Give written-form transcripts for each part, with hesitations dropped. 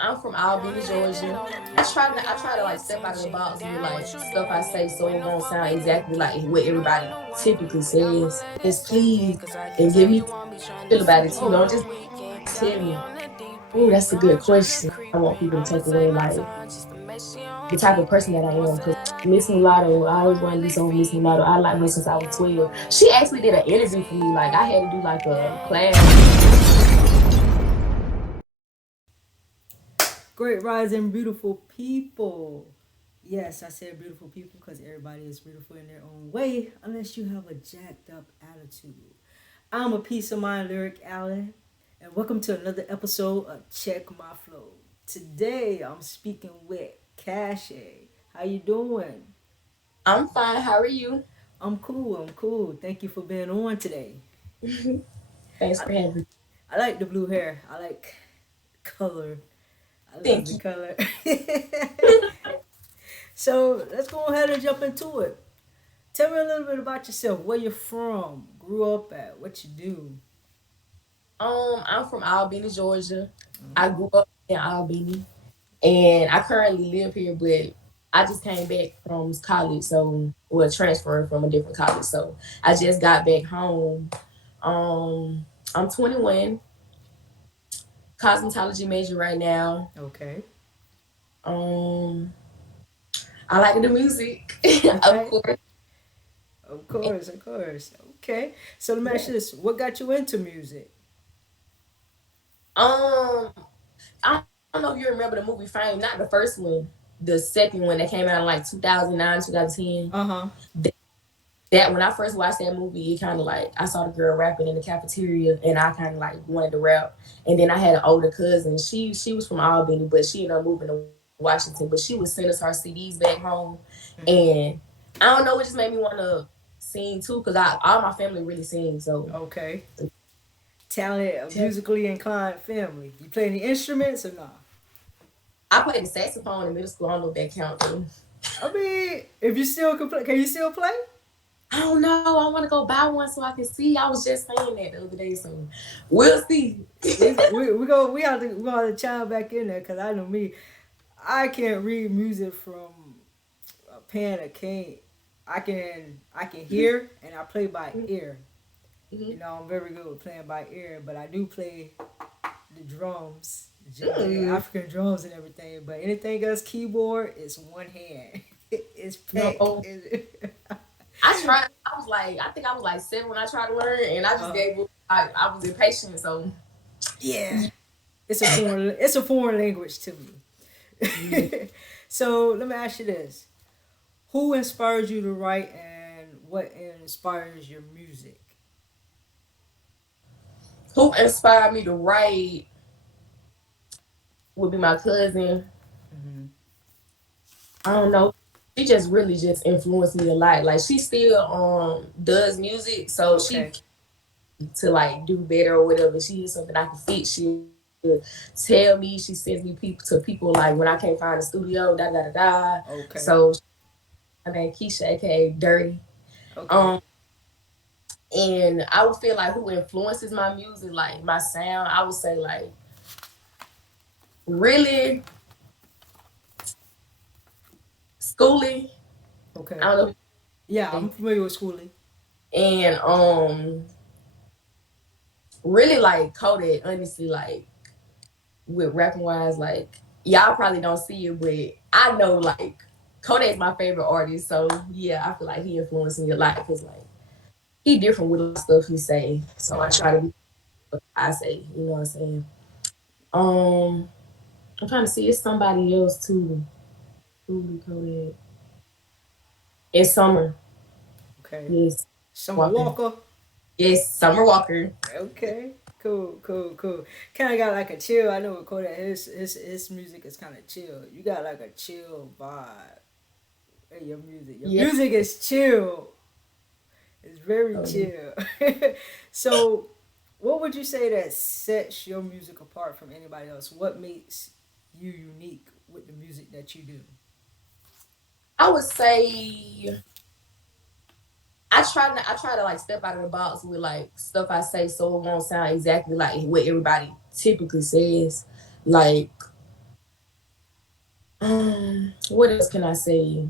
I'm from Albany, Georgia. I try to like step out of the box with like stuff I say so it won't sound exactly like what everybody typically says. Just please and give me feel about it too. Don't just tell me. Oh, that's a good question. I want people to take away like the type of person that I am because Miss Mulatto, I always wanted to be so Miss Mulatto. I like her since I was 12. She actually did an interview for me. Like I had to do like a class. Great rising, beautiful people. Yes, I said beautiful people because everybody is beautiful in their own way, unless you have a jacked up attitude. I'm a peace of mind lyric Allen, and welcome to another episode of Check My Flow. Today I'm speaking with Cache. How you doing? I'm fine. How are you? I'm cool. I'm cool. Thank you for being on today. Thanks I, for having me. I like the blue hair. I like color. I love Thank the you. color. So let's go ahead and jump into it. Tell me a little bit about yourself, where you're from, grew up at, what you do. I'm from Albany, Georgia. I grew up in Albany, and I currently live here, but I just came back from college, so well transferring from a different college. So I just got back home. I'm 21, cosmetology major right now. Okay. Um, I like the music, of Okay. course. Of course, of course. Okay. So let me ask Yeah. you this. What got you into music? Um, I don't know if you remember the movie Fame, not the first one, the second one that came out in like 2009, 2010. Uh-huh. That when I first watched that movie, it kind of like I saw the girl rapping in the cafeteria, and I kind of like wanted to rap. And then I had an older cousin. She was from Albany, but she ended up moving to Washington. But she would send us her CDs back home, Hmm. and I don't know, it just made me want to sing too, because I all my family really sing. So Okay. Talented, musically inclined family. You play any instruments or not? I played the saxophone in middle school. I don't know if that counts. I mean, if you still can play, can you still play? I don't know. I want to go buy one so I can see. I was just saying that the other day, so we'll see. We gonna have to chime back in there because I know me. I can't read music from a pen or cane. I can hear and I play by ear. Mhm. I'm very good with playing by ear, but I do play the drums, the Mm. African drums and everything. But anything else, keyboard is one hand. It's peck. No, I tried. I was like, I think I was like 7 when I tried to learn, and I just uh, gave up. I was impatient, so yeah, it's a foreign language to yeah. me. So let me ask you this: who inspires you to write, and what inspires your music? Who inspired me to write would be my cousin. Hmm. I don't know. She just really just influenced me a lot. Like she still does music, so she Okay. to like do better or whatever. She hears something I can fix. She'll tell me. She sends me people like when I can't find a studio, da da da da. Okay. So my name Keisha, aka Dirty. Okay. Um, and I would feel like who influences my music, like my sound. I would say like really Schoolie. I Okay. don't know. Yeah, I'm familiar with schooling. And really like Kodak. Honestly, like with rapping wise, like y'all probably don't see it, but I know like Kodak's my favorite artist. So yeah, I feel like he influenced me a lot because like he different with a lot of stuff he say. So I Hmm. try to be what I say. You know what I'm saying? Um, I'm trying to see. It's somebody else too. Truly Kodak. It's Summer. Okay. Yes, Summer Walker. Walker. Yes, Summer Walker. Okay. Cool, cool, cool. Kind of got like a chill. I know with Kodak, his music is kind of chill. You got like a chill vibe. Hey, your music. Your Yeah. music is chill. It's very Um, chill. So, what would you say that sets your music apart from anybody else? What makes you unique with the music that you do? I would say I try to like step out of the box with like stuff I say so it won't sound exactly like what everybody typically says. Like What else can I say?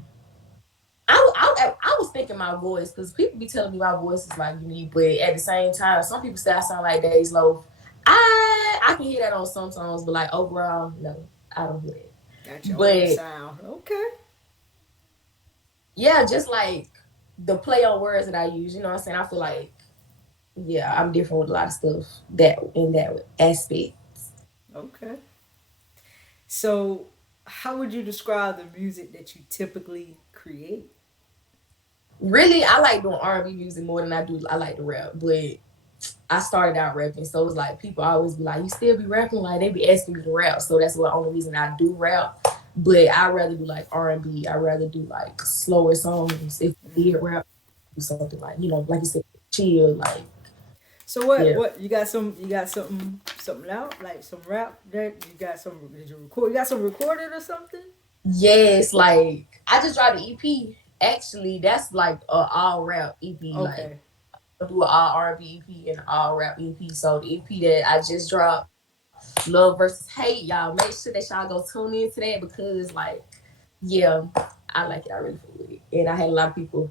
I was thinking my voice because people be telling me my voice is like unique, but at the same time, some people say I sound like Days Loaf. I can hear that on some songs, but like overall, no, I don't hear it. Got your own But sound. Okay. yeah, just like the play on words that I use, you know what I'm saying? I feel like yeah, I'm different with a lot of stuff that in that aspect. Okay. So, how would you describe the music that you typically create? Really, I like doing R&B music more than I like to rap, but I started out rapping, so it's like people always be like, "You still be rapping?" Like they be asking me to rap, so that's the only reason I do rap. But I rather do like R&B. I rather do like slower songs. If I did rap, do something like like you said, chill. Like So what? yeah, What you got? You got something out like some rap that you got some? Did you record? You got some recorded or something? yes. Like I just dropped an EP. Actually, that's like a all rap EP. Like Okay. I do an all R&B EP and an all rap EP. So the EP that I just dropped, Love versus Hate, y'all make sure that y'all go tune into that because like yeah, I like it. I really feel it. And I had a lot of people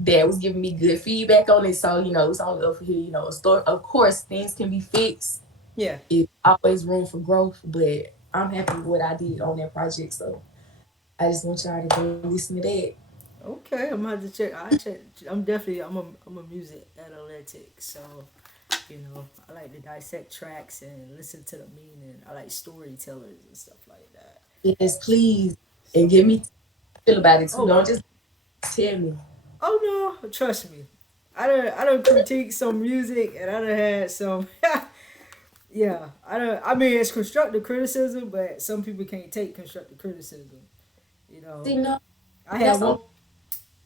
that was giving me good feedback on it. So, it's only up for here, a story. Of course, things can be fixed. Yeah. It's always room for growth, but I'm happy with what I did on that project. So I just want y'all to go listen to that. Okay. I'm gonna have to check. I check. I'm definitely. I'm a music analytic. So I like to dissect tracks and listen to the meaning. I like storytellers and stuff like that. Yes, please. And So. give me feel about it too. Oh. Don't just tell me. Oh no. Trust me. I don't critique some music and I don't had some. Yeah. I don't. I mean, it's constructive criticism, but some people can't take constructive criticism. You know. See, no, I had that's one. on.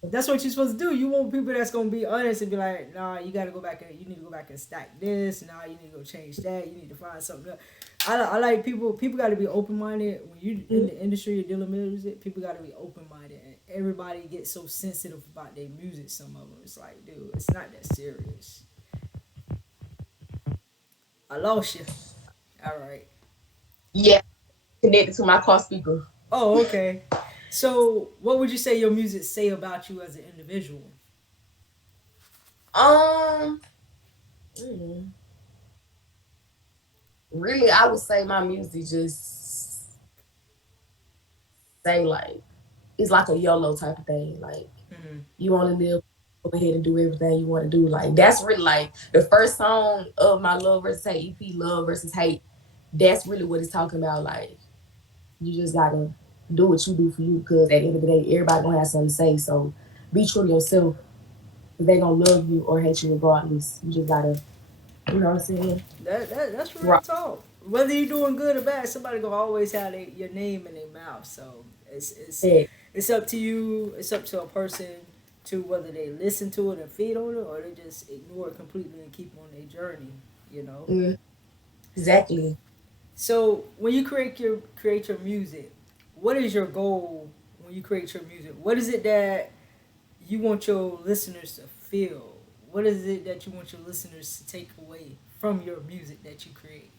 That's what you're supposed to do. You want people that's gonna be honest and be like, nah, you gotta go back and you need to go back and stack this. Nah, you need to go change that. You need to find something else. I like people. People got to be open minded when you in the industry you're dealing with music. People got to be open minded, and everybody gets so sensitive about their music. Some of them, it's like, dude, it's not that serious. I lost you. All right. Yeah, connected to my car speaker. Oh, okay. So, what would you say your music say about you as an individual? Um, mm, really, I would say my music just say like it's like a YOLO type of thing. Like Hmm. you want to live, go ahead and do everything you want to do. Like that's really like the first song of my Love versus Hate EP, Love versus Hate. That's really what it's talking about. Like you just gotta do what you do for you, because at the end of the day, everybody gonna have something to say. So be true to yourself. Cause they gonna love you or hate you regardless. You just gotta, you know what I'm saying? That's real Right. talk. Whether you're doing good or bad, somebody gonna always have your name in their mouth. So it's up to you. It's up to a person to whether they listen to it and feed on it, or they just ignore it completely and keep on their journey. You know. Mm, exactly. So when you create your music, what is your goal when you create your music? What is it that you want your listeners to feel? What is it that you want your listeners to take away from your music that you create?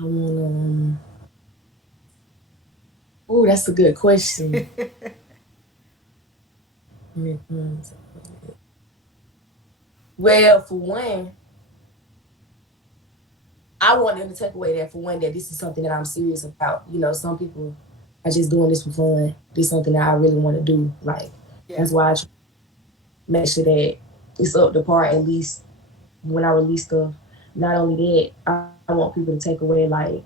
Um, oh, that's a good question. Well, for one, I want them to take away that for one that this is something that I'm serious about. Some people are just doing this for fun. This is something that I really want to do. Like Yeah, that's why I try to make sure that it's up to par at least when I release stuff. Not only that, I want people to take away like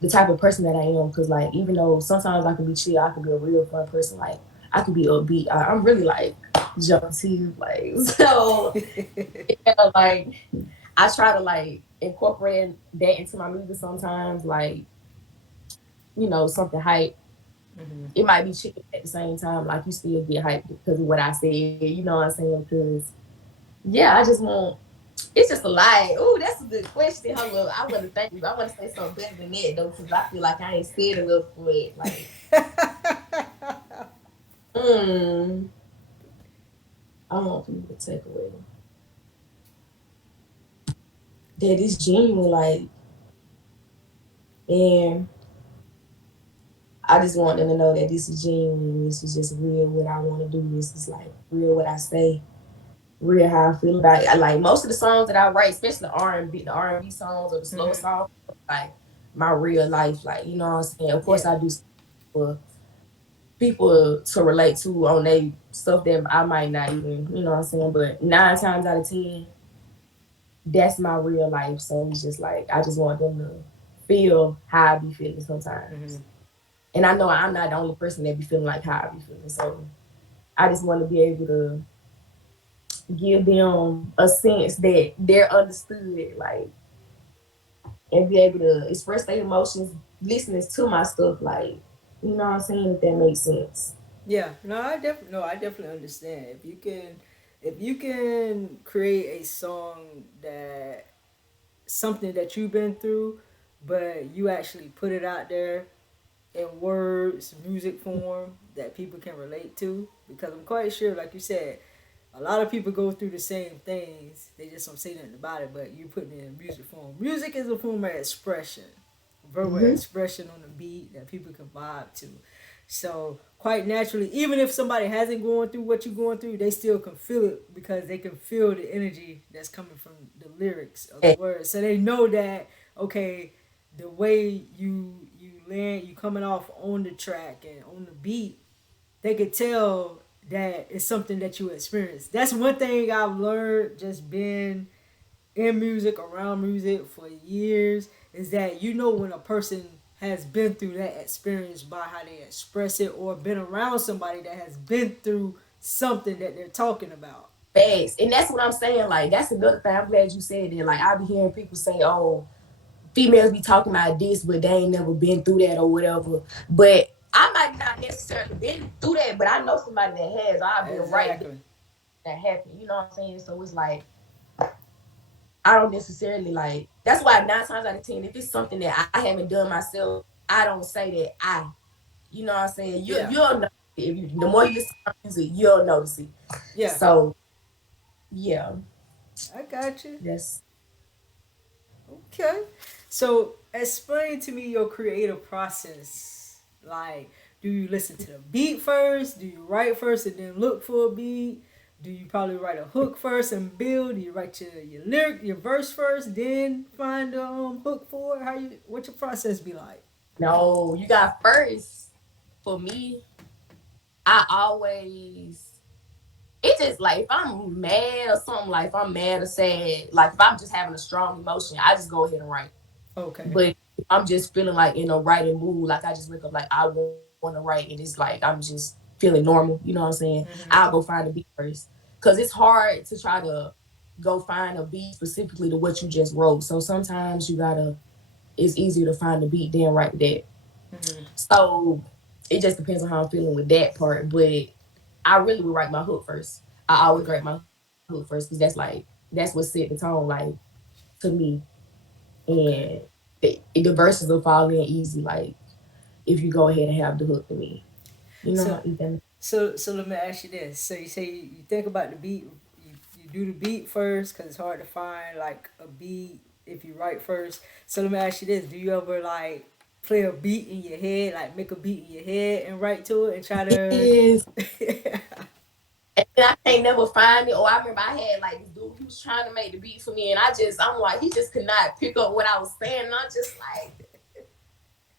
the type of person that I am. Cause like even though sometimes I can be chill, I can be a real fun person. Like I can be upbeat. I'm really like jumpy. Like so yeah, like I try to like incorporate that into my music sometimes, like, something hype. hmm It might be chicken at the same time, like you still get hyped because of what I said, you know what I'm saying? Because yeah, I just want it's just a lie. Oh, that's a good question. Hold up. I wanna thank you. I wanna say something better than that though, because I feel like I ain't said enough for it. Like, mm, I want people to take away that it's genuine, like, and I just want them to know that this is genuine. This is just real. What I want to do. This is like real. What I say. Real how I feel about it. I like most of the songs that I write, especially the R&B songs or the slower Mm-hmm. songs, like my real life. Like you know what I'm saying. Of course, Yeah. I do stuff for people to relate to on they stuff that I might not even, you know what I'm saying. But 9 times out of 10, that's my real life. So it's just like I just want them to feel how I be feeling Mm-hmm. sometimes. And I know I'm not the only person that be feeling like how I be feeling. So I just want to be able to give them a sense that they're understood, like, and be able to express their emotions listening to my stuff, like, you know what I'm saying, if that makes sense. Yeah, I definitely understand. If you can create a song that something that you've been through, but you actually put it out there in words, music form that people can relate to, because I'm quite sure, like you said, a lot of people go through the same things. They just don't say nothing about it, but you put it in music form. Music is a form of expression, verbal Mm-hmm. expression on a beat that people can vibe to. So quite naturally, even if somebody hasn't gone through what you're going through, they still can feel it because they can feel the energy that's coming from the lyrics of the words. So they know that okay, the way you land, you coming off on the track and on the beat, they could tell that it's something that you experience. That's one thing I've learned just being in music, around music for years, is that you know when a person has been through that experience by how they express it or been around somebody that has been through something that they're talking about. Facts. And that's what I'm saying. Like, that's another thing. I'm glad you said that. Like, I be hearing people say, oh, females be talking about this, but they ain't never been through that or whatever. But I might not necessarily been through that, but I know somebody that has. I've been right there Exactly. that happened. You know what I'm saying? So it's like, I don't necessarily like, that's why 9 times out of 10, if it's something that I haven't done myself, I don't say that you know what I'm saying? Yeah. You'll know if you, the more you listen to music, you'll notice it. Yeah. So, yeah, I got you. that's Okay. So explain to me your creative process. Like, do you listen to the beat first? Do you write first and then look for a beat? Do you probably write a hook first and build? Do you write your lyric, your verse first, then find the hook for it? How you? What's your process be like? no, you got first. For me, I always, it just like if I'm mad or something, like if I'm mad or sad, like if I'm just having a strong emotion, I just go ahead and write. Okay. But if I'm just feeling like in a writing mood, like I just wake up like I want to write, and it's like I'm just feeling normal. You know what I'm saying? I'll Mm-hmm. go find a beat first because it's hard to try to go find a beat specifically to what you just wrote. So sometimes you gotta. It's easier to find a beat than write that. Mm-hmm. So it just depends on how I'm feeling with that part. But I really would write my hook first. I always Okay. write my hook first because that's what set the tone, like to me. And Okay. the verses will fall in easy, like if you go ahead and have the hook to me. You know So how you can. so let me ask you this. So you say you think about the beat, you do the beat first because it's hard to find like a beat if you write first. So let me ask you this: do you ever like play a beat in your head, like make a beat in your head and write to it and try to? Yes. And I can't never find it. Or I remember I had like this dude, he was trying to make the beat for me, and I'm like, he just could not pick up what I was saying. And I'm just like,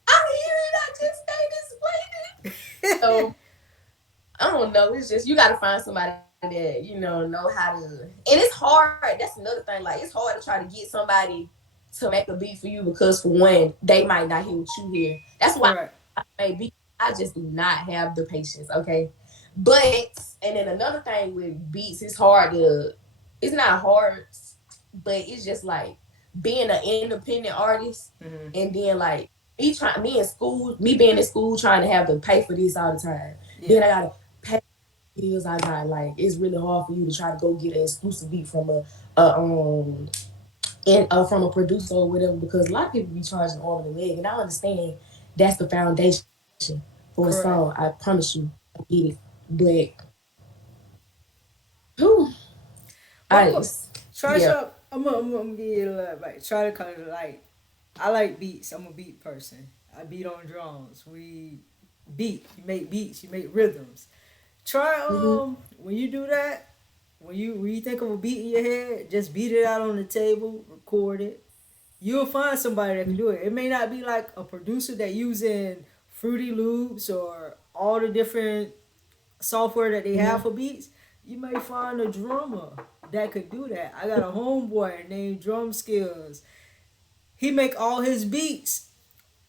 I'm hearing, I just can't explain it. So I don't know. It's just you got to find somebody that know how to. And it's hard. That's another thing. Like it's hard to try to get somebody to make a beat for you because for one, they might not hear what you hear. That's why Correct. I make beats. I just do not have the patience. Okay, but and then another thing with beats, it's hard to. It's not hard, but it's just like being an independent artist, Mm-hmm. and then like me being in school, trying to have to pay for this all the time. Yeah. Then I gotta pay bills. I got like it's really hard for you to try to go get an exclusive beat from a and from a producer or whatever because a lot of people be charging arm and a leg, and I understand that's the foundation for a song. I Correct. promise you, I get it, but whew, Well, I just Trisha, I'm gonna give you a little, like, try to kind of like, I like beats. I'm a beat person. I beat on drums. We beat. You make beats. You make rhythms. Try Hmm. when you do that. When you think of a beat in your head, just beat it out on the table. Record it. You'll find somebody that can do it. It may not be like a producer that using Fruity Loops or all the different software that they have Hmm. for beats. You may find a drummer that could do that. I got a homeboy named Drum Skills. He make all his beats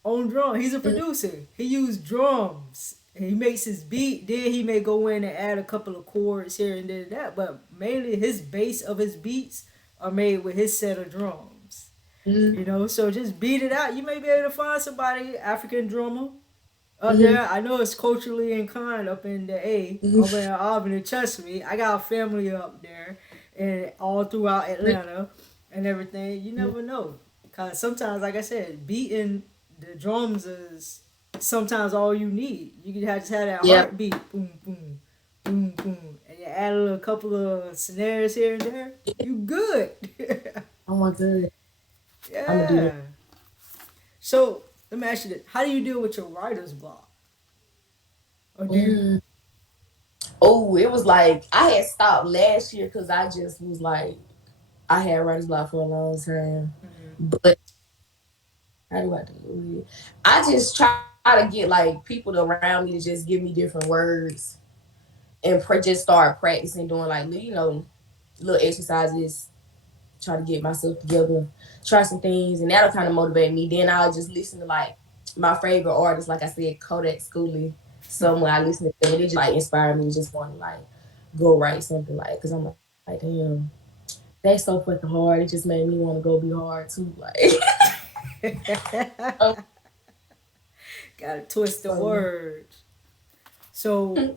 on drum. He's a producer. He use drums. And he makes his beat. Then he may go in and add a couple of chords here and there and that. But mainly his base of his beats are made with his set of drums. Hmm. You know, so just beat it out. You may be able to find somebody, African drummer, up Hmm. there. I know it's culturally inclined up in the up in Albany. Trust me, I got a family up there and all throughout Atlanta and everything. You never know. Cause sometimes, like I said, beating the drums is sometimes all you need. You can just have that Yeah. heartbeat, boom, boom, boom, boom, and you add a little couple of snares here and there. You good. Oh my god. I'm gonna do that. Yeah. So let me ask you this: how do you deal with your writer's block? Or do you? Mm. Oh, it was like I had stopped last year because I just was like I had writer's block for a long time. Mhm. But how do I deal with it? I just try to get like people around me to just give me different words and just start practicing doing like little exercises, try to get myself together, try some things, and that'll kind of motivate me. Then I'll just listen to like my favorite artists, like I said, Kodak Schooley. So when I listen to them, it just like inspire me to just want to like go write something like, cause I'm like, damn, that's so fucking hard. It just made me want to go be hard too, like. um, Gotta twist the so, words. So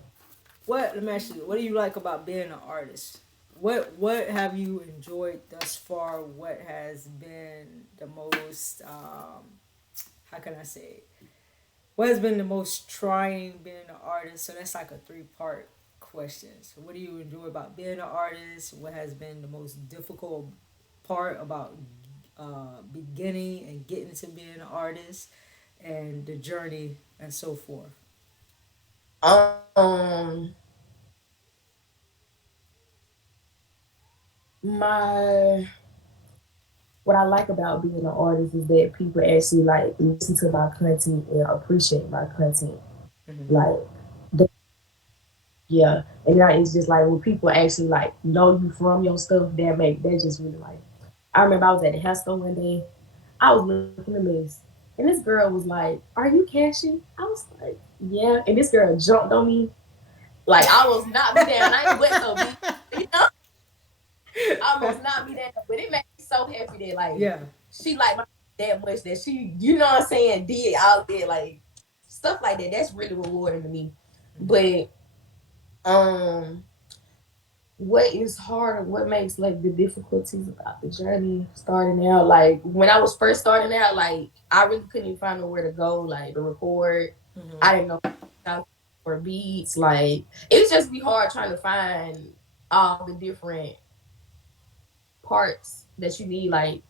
what? Let me ask you. What do you like about being an artist? What have you enjoyed thus far? What has been the most? How can I say it? What has been the most trying being an artist? So that's like a three-part question. So what do you enjoy about being an artist? What has been the most difficult part about beginning and getting to being an artist, and the journey and so forth? um, my what I like about being an artist is that people actually like listen to my content and appreciate my content. Mm-hmm. Like, yeah, and now it's just like when people actually like know you from your stuff, that just really like. I remember I was at the hair store one day, I was looking a mess, and this girl was like, "Are you cashing?" I was like, "Yeah," and this girl jumped on me like I almost knocked me down. I ain't wet so deep, you know, almost knocked me down, but it made me so happy that like Yeah. she liked my that much that she, you know what I'm saying, did all that like stuff like that. That's really rewarding to me, but um what is hard, what makes like the difficulties about the journey starting out, like when I was first starting out, like I really couldn't even find nowhere to go like to record. Mm-hmm. I didn't know how for beats, like it was just be hard trying to find all the different parts that you need. Like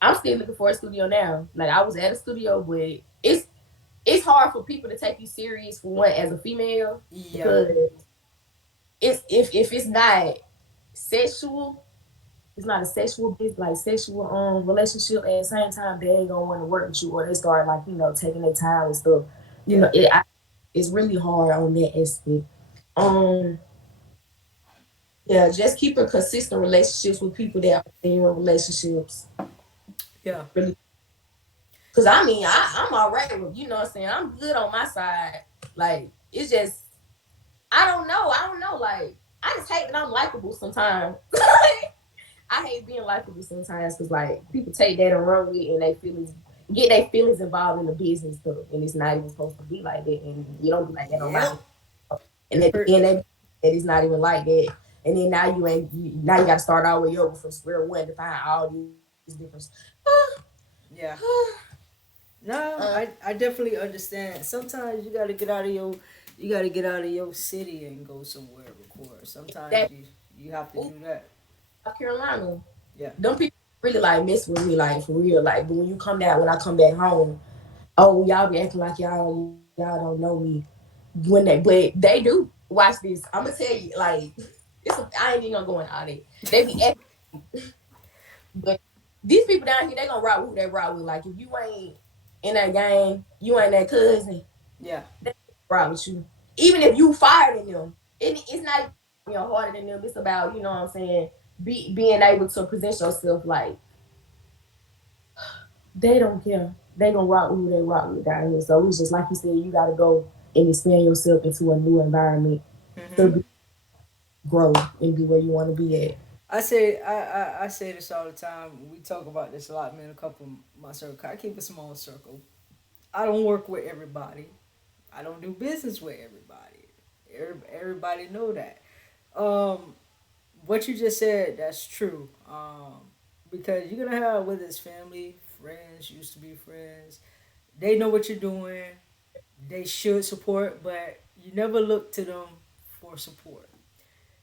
I'm still looking for a studio now, like I was at a studio, but it's hard for people to take you serious for one as a female Yeah. because it's if it's not sexual, it's not a sexual business, like sexual relationship. At the same time, they ain't gonna want to work with you, or they start like taking their time and stuff. Yeah. It's really hard on that aspect. Um, yeah, just keeping consistent relationships with people that are in your relationships. Yeah. Really, because I mean, I'm alright with what I'm saying. I'm good on my side. Like it's just I don't know. Like I just hate that I'm likable sometimes. I hate being likable sometimes because like people take that and run with it and they feelings get their feelings involved in the business stuff, and it's not even supposed to be like that, and you don't be like that on my Yep. and at Per- the end that it's not even like that, and then now now you got to start all the way over from square one to find all these different. yeah. No, I definitely understand. Sometimes you gotta get out of your city and go somewhere record. Sometimes that you have to Ooh, do that. South Carolina. Yeah. Them people really like mess with me, like for real. Like, but when you come down, when I come back home, oh, y'all be acting like y'all don't know me. When but they do. Watch this. I'm gonna tell you, like, I ain't even gonna go in all that. They be acting, but these people down here, they gonna rock with who they rock with. Like, if you ain't in that gang, you ain't that cousin, Yeah. they rock with you. Even if you fired in them, it's not even about being harder than them. It's about, you know what I'm saying, being able to present yourself like they don't care. They gonna rock with who they rock with down here. So it's just like you said, you gotta go and expand yourself into a new environment to Mm-hmm. grow and be where you want to be at. I say this all the time. We talk about this a lot, man. A couple of my circle. I keep a small circle. I don't work with everybody. I don't do business with everybody. Everybody know that. Um, what you just said, that's true. Because you're gonna have, whether it's family, friends, used to be friends, they know what you're doing. They should support, but you never look to them for support.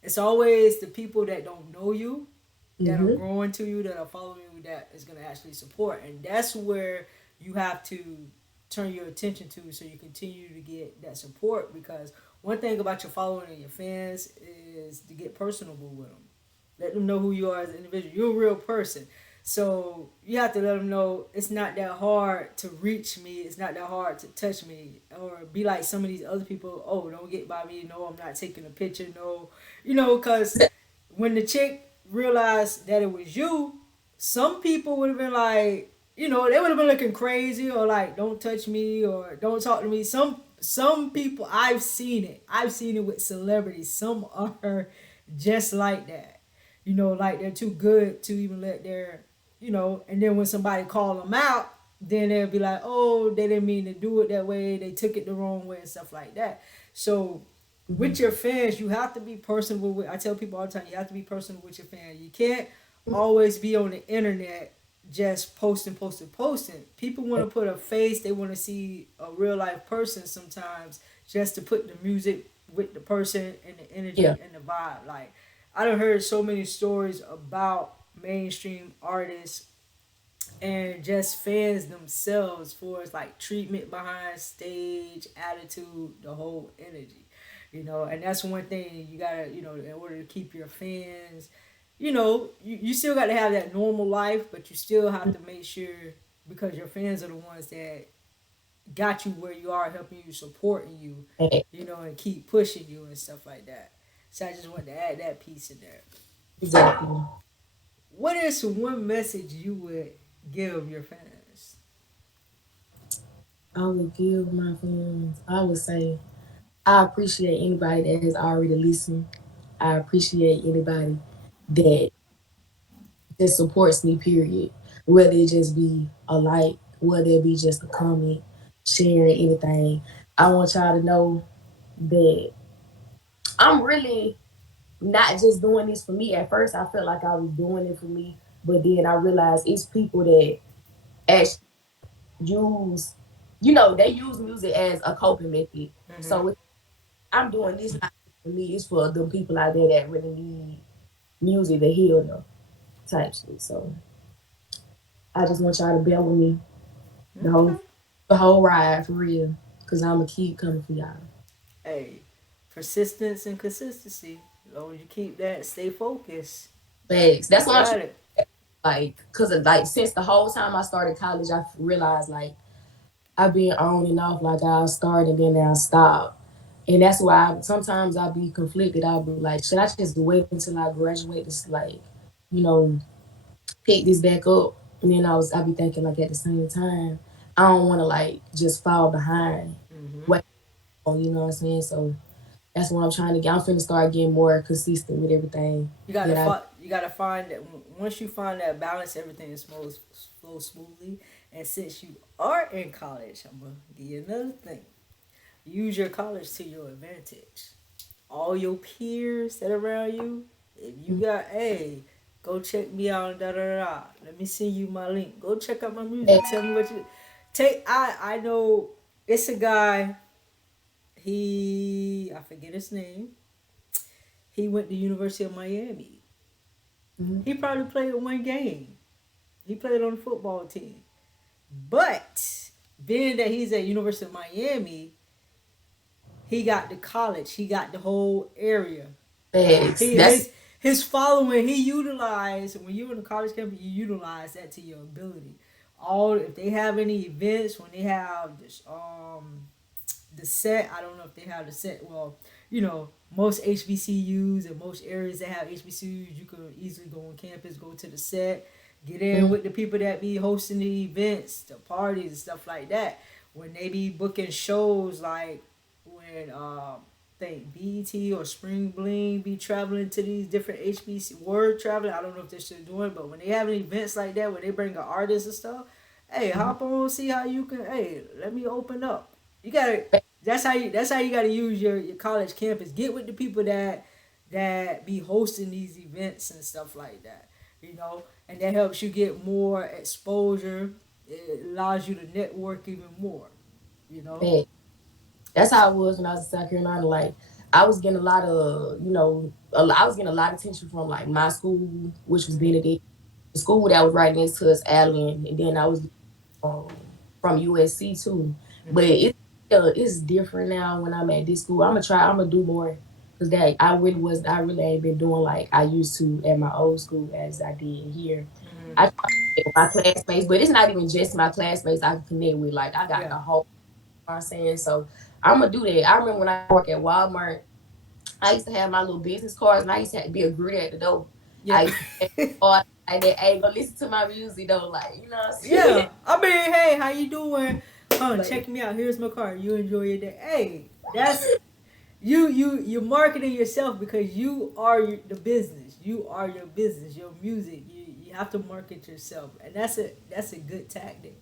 It's always the people that don't know you, that are Mm-hmm. growing to you, that are following you, that is gonna actually support, and that's where you have to turn your attention to, so you continue to get that support. Because one thing about your following and your fans is to get personable with them. Let them know who you are as an individual. You're a real person. So you have to let them know it's not that hard to reach me. It's not that hard to touch me, or be like some of these other people. Oh, don't get by me. No, I'm not taking a picture. No, because when the chick realized that it was you, some people would have been like, they would have been looking crazy, or like, don't touch me, or don't talk to me. Some people, I've seen it. I've seen it with celebrities. Some are just like that. Like they're too good to even let their, and then when somebody call them out, then they'll be like, oh, they didn't mean to do it that way. They took it the wrong way and stuff like that. So Mm-hmm. with your fans, you have to be personable with. I tell people all the time, you have to be personal with your fans. You can't always be on the internet just posting, posting, posting. People want to put a face. They want to see a real life person sometimes, just to put the music with the person and the Yeah. energy and the vibe. Like, I done heard so many stories about mainstream artists and just fans themselves, for it's like treatment behind stage, attitude, the whole energy. And that's one thing you gotta, in order to keep your fans, you still got to have that normal life, but you still have to make sure, because your fans are the ones that got you where you are, helping you, supporting you, Mm-hmm. and keep pushing you and stuff like that. So I just wanted to add that piece in there. Exactly. What is one message you would give your fans? I would give my fans. I would say I appreciate anybody that has already listened. I appreciate anybody that just supports me. Period. Whether it just be a like, whether it be just a comment, sharing anything. I want y'all to know that I'm really not just doing this for me. At first, I felt like I was doing it for me, but then I realized it's people that actually use, they use music as a coping method. Mm-hmm. So I'm doing this not for me, it's for the people out there that really need music to heal them, type shit. So I just want y'all to bear with me the whole Okay. the whole ride for real, cause I'ma keep coming for y'all. Hey, persistence and consistency. As long as you keep that, stay focused. Facts. You That's what I'm got trying. it. Like, cause of, like, since the whole time I started college, I realized like I've been on and off. Like, I'll start and then I'll stop. And that's why sometimes I'll be conflicted. I'll be like, should I just wait until I graduate to like, you know, pick this back up? And then I'll be thinking like at the same time, I don't want to like just fall behind. Mm-hmm. Wait, you know what I'm saying? So that's what I'm trying to get. I'm finna start getting more consistent with everything that I. You gotta find that. Once you find that balance, everything is flows smoothly. And since you are in college, I'm gonna give you another thing. Use your college to your advantage. All your peers that are around you, if you got, hey, go check me out, da da da. Let me send you my link. Go check out my music. Tell me what you take. I know it's a guy. I forget his name. He went to University of Miami. Mhm. He probably played one game. He played on the football team. But being that he's at University of Miami, he got the college. He got the whole area. Facts. He That's his following. He utilized when you're in the college campus. You utilize that to your ability. All if they have any events when they have this the set. I don't know if they have the set. Well, most HBCUs and most areas that have HBCUs, you can easily go on campus, go to the set, get in mm, with the people that be hosting the events, the parties and stuff like that. When they be booking shows like when think BET or Spring Bling be traveling to these different HBC word traveling. I don't know if they're still doing it, but when they have events like that where they bring an artist and stuff, hey, mhm. hop on, see how you can. Hey, let me open up. You gotta. That's how you gotta use your college campus. Get with the people that be hosting these events and stuff like that. And that helps you get more exposure. It allows you to network even more. You know. Facts. That's how it was when I was in South Carolina. Like I was getting a lot of, I was getting a lot of attention from like my school, which was Benedict, the school that was right next to us, Allen, and then I was from USC too. But Mm-hmm. it's different now when I'm at this school. I'm gonna do more because that I really ain't been doing like I used to at my old school as I did here. I Mm-hmm. try to connect with my classmates, but it's not even just my classmates I can connect with. Like I got Yeah. the whole, you know what I'm saying, so I'm gonna do that. I remember when I worked at Walmart, I used to have my little business cards, and I used to have to be a greeter at the door. Yeah. I used to have cards like that. Hey, go listen to my music though, like you know what I'm saying. Yeah. I mean, hey, how you doing? Like, Check me out. Here's my card. You enjoy your day. Hey, that's you're marketing yourself because you are the business. You are your business. Your music. You have to market yourself, and that's a good tactic.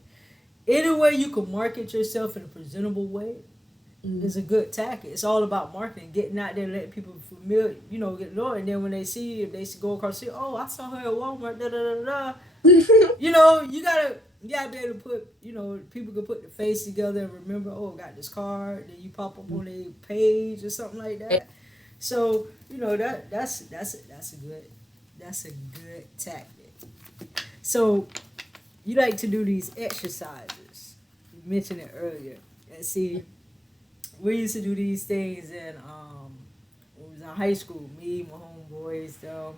Any way you can market yourself in a presentable way mm, is a good tactic. It's all about marketing, getting out there, letting people familiar, get know. And then when they see you, if they go across, see, oh, I saw her at Walmart, da da da da. You gotta be able to put, people can put the face together and remember, oh, I got this card. Then you pop up on a page or something like that. So that's a good tactic. So you like to do these exercises. You mentioned it earlier. And see, we used to do these things in when we was in high school. Me, my homeboys, them.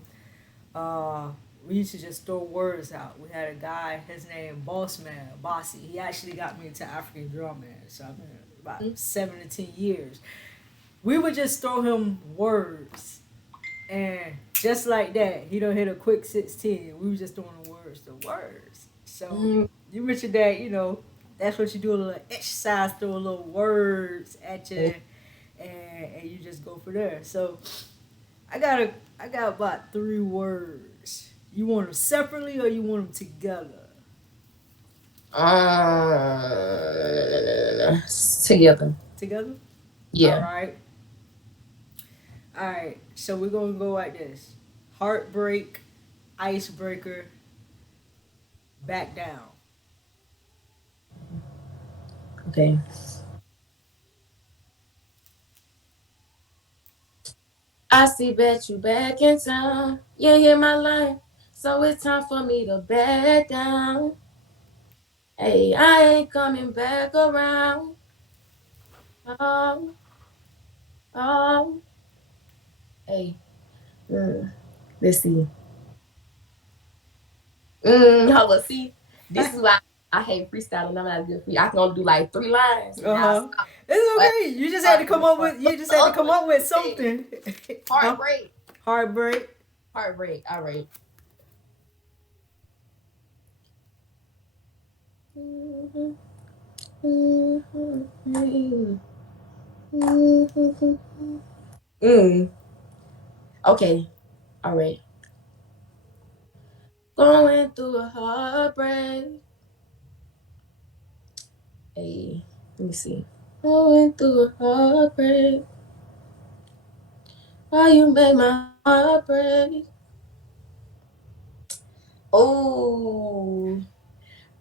We used to just throw words out. We had a guy, his name Boss Man, Bossy. He actually got me into African drumming. So I've been about mm, 7 to 10 years. We would just throw him words, and just like that, he don't hit a quick 16. We were just throwing the words. So mm, you mentioned that, that's what you do, a little exercise, throw a little words at you, and you just go for there. So I got about 3 words. You want them separately or you want them together? together. Together? All Yeah. right. All right. So we're gonna go like this: heartbreak, icebreaker, back down. Okay. I see bet you back in town. You hear my line. So it's time for me to back down. Hey, I ain't coming back around. Oh, oh. Hey, let's see. Hold on, see. This is why I hate freestyling. I'm not good for you. I can only do like 3 lines and I'll Uh-huh. stop. It's But okay. You just had to come the up with you just had to other come one, up with hey, something. Huh? heartbreak. Heartbreak. Heartbreak. All right. Mm, okay. All right. Going through a heartbreak. Hey, let me see. Going through a heartbreak. Why you make my heart break? Oh,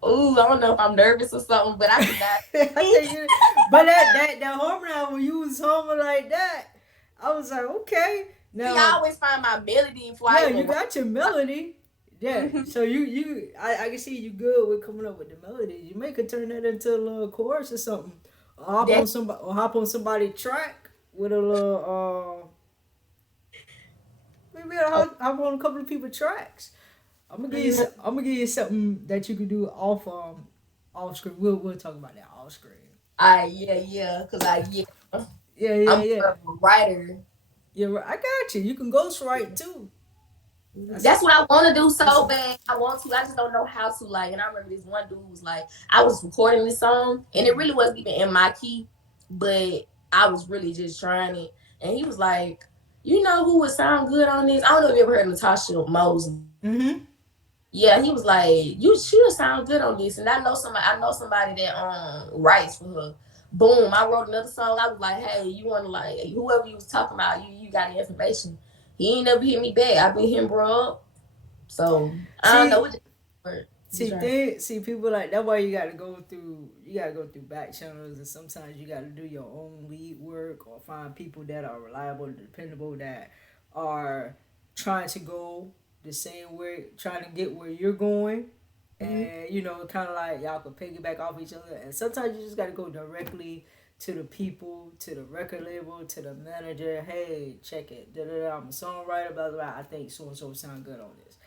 oh, I don't know if I'm nervous or something, but I cannot. I think but that harmony when you was humming like that, I was like, okay. See, I Now, always find my melody before I yeah, even you write. got your melody. Yeah, Mhm. so I can see you good with coming up with the melody. You may could turn that into a little chorus or something. That Or hop on somebody's track with a little maybe oh, hop on a couple of people's tracks. mhm. I'm gonna give you something that you can do off screen. We'll talk about that off screen. Yeah, yeah, cause yeah, Yeah, yeah, I'm yeah. a writer. Yeah, right. I got you. You can ghostwrite too. That's That's what I want to do that's so bad. I want to. I just don't know how to. Like, and I remember this one dude was like, I was recording this song, and it really wasn't even in my key, but I was really just trying it. And he was like, "You know who would sound good on this? I don't know if you ever heard Natasha Mosley. mm-hmm. Yeah, he was like, she would sound good on this." And I know somebody. I know somebody that writes for her. Boom! I wrote another song. I was like, "Hey, you want to like whoever you was talking about? You got the information." He ain't never hit me back. I been him, bro. So I don't know See, what just trying. see people like that. Why you gotta go through back channels, and sometimes you gotta do your own lead work or find people that are reliable and dependable that are trying to go the same way, trying to get where you're going, Mhm. and kind of like y'all can piggyback off each other. And sometimes you just gotta go directly to the people, to the record label, to the manager. Hey, check it. Da, da, da, I'm a songwriter. Blah blah. Blah. I think so and so sound good on this.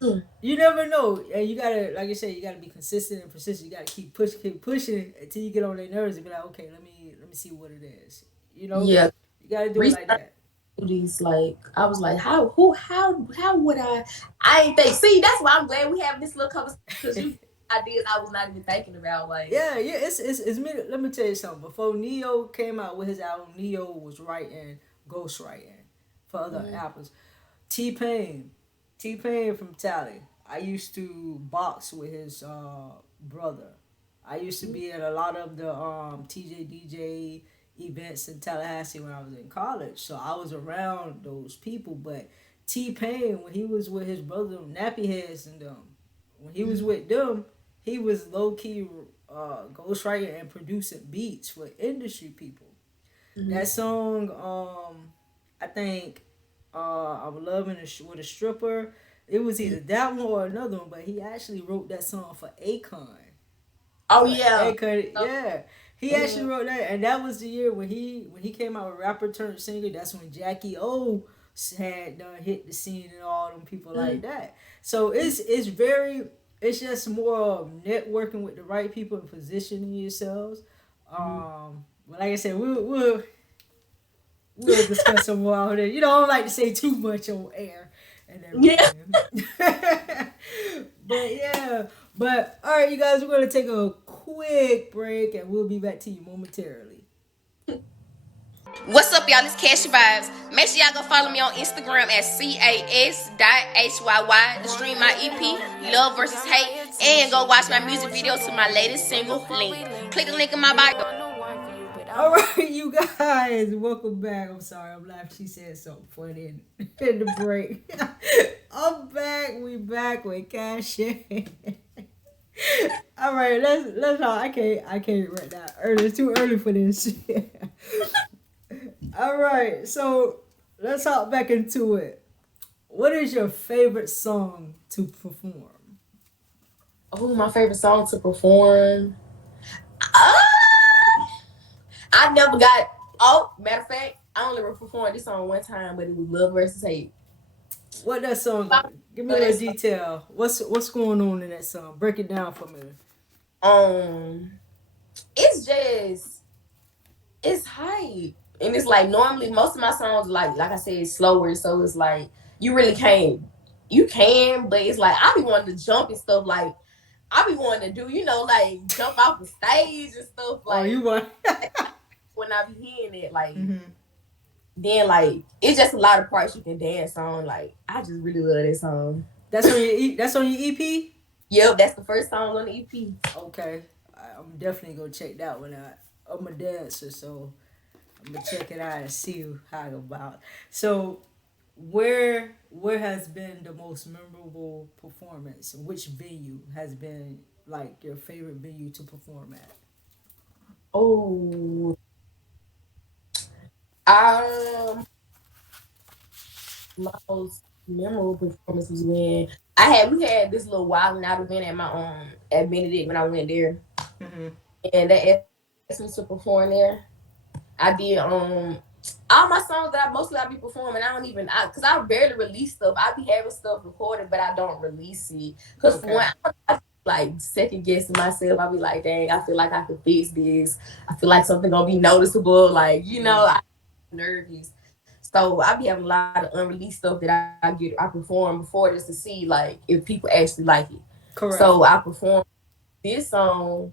Mm. You never know, and you gotta, like I said, you gotta be consistent and persistent. You gotta keep pushing until you get on their nerves and be like, okay, let me see what it is. You know, Yeah, you gotta do it like research that. these like I was like, how would I? I ain't think. See, that's why I'm glad we having this little conversation because you ideas I was not even thinking about. Like, Yeah, yeah. It's me. Let me tell you something. Before Neo came out with his album, Neo was writing, ghostwriting for other mm, rappers. T Pain, T Pain from Tally. I used to box with his brother. I used to be at a lot of the TJ DJ events in Tallahassee when I was in college. So I was around those people. But T Pain, when he was with his brother Nappy Heads and them, when he was mm, with them, he was low key ghostwriting and producing beats for industry people. mm, That song, I think, I'm loving with a stripper. It was mm. either that one or another one, but he actually wrote that song for Akon. Oh For yeah, Akon, oh, yeah, he actually yeah. wrote that, and that was the year when he came out with rapper turned singer. That's when Jackie O had done hit the scene and all them people like Mm, that. So it's very it's just more of networking with the right people and positioning yourselves. mm. But like I said, we'll discuss some more out there. You know, I don't like to say too much on air and Yeah. everything. But yeah, but all right, you guys, we're gonna take a quick break and we'll be back to you momentarily. What's up, y'all? It's Cashy Vibes. Make sure y'all go follow me on Instagram at cas.hyy to stream my EP, Love versus Hate, and go watch my music video to my latest single, Link. Click the link in my bio. All right, you guys, welcome back. I'm sorry, I'm laughing. She said something funny in the break. I'm back. We back with Cash. All right, let's. I can't right now. Early, it's too early for this. All right, so let's hop back into it. What is your favorite song to perform? Oh, my favorite song to perform. Ah, I never got. Oh, matter of fact, I only performed this song one time, but it was Love versus Hate. What that song? I Give me a love that little song. detail. What's going on in that song? Break it down for me. Um, it's just it's hype. And it's like normally most of my songs like I said it's slower, so it's like you really can't you can, but it's like I be wanting to jump and stuff like I be wanting to do, like jump off the stage and stuff Oh, you like want? when I be hearing it, like hmm then like it's just a lot of parts you can dance on. Like I just really love that song. That's on your EP. Yep, that's the first song on the EP. Okay, I'm definitely gonna check that one out. I'm a dancer, so I'm gonna check it out and see how it about. So, where has been the most memorable performance? Which venue has been like your favorite venue to perform at? Oh, um, my most memorable performance was when we had this little wild and out event at Benedict when I went there, Hmm. and they asked me to perform there. I did all my songs that I be performing. I don't even because I barely release stuff. I be having stuff recorded, but I don't release it because for one, Okay. I like second guessing myself. I be like, dang, I feel like I could fix this. I feel like something gonna be noticeable. Like Yeah. I nervous. So I be having a lot of unreleased stuff that I perform before just to see like if people actually like it. So Correct. I performed this song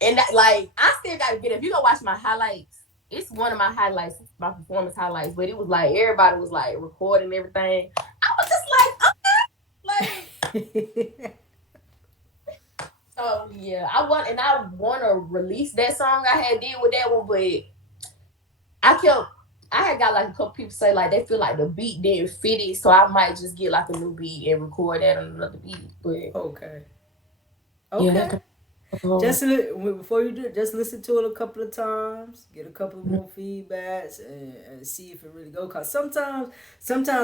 and that, like I still gotta get it. If you go watch my highlights, it's one of my highlights, my performance highlights. But it was like everybody was like recording everything. I was just like, so yeah, I want to release that song I had did with that one, but I kept. I had got like a couple people say like they feel like the beat didn't fit it, so I might just get like a new beat and record that on another beat. But Okay. yeah, Okay. that's the Before you do it, just listen to it a couple of times, get a couple more feedbacks, and see if it really go. Cause sometimes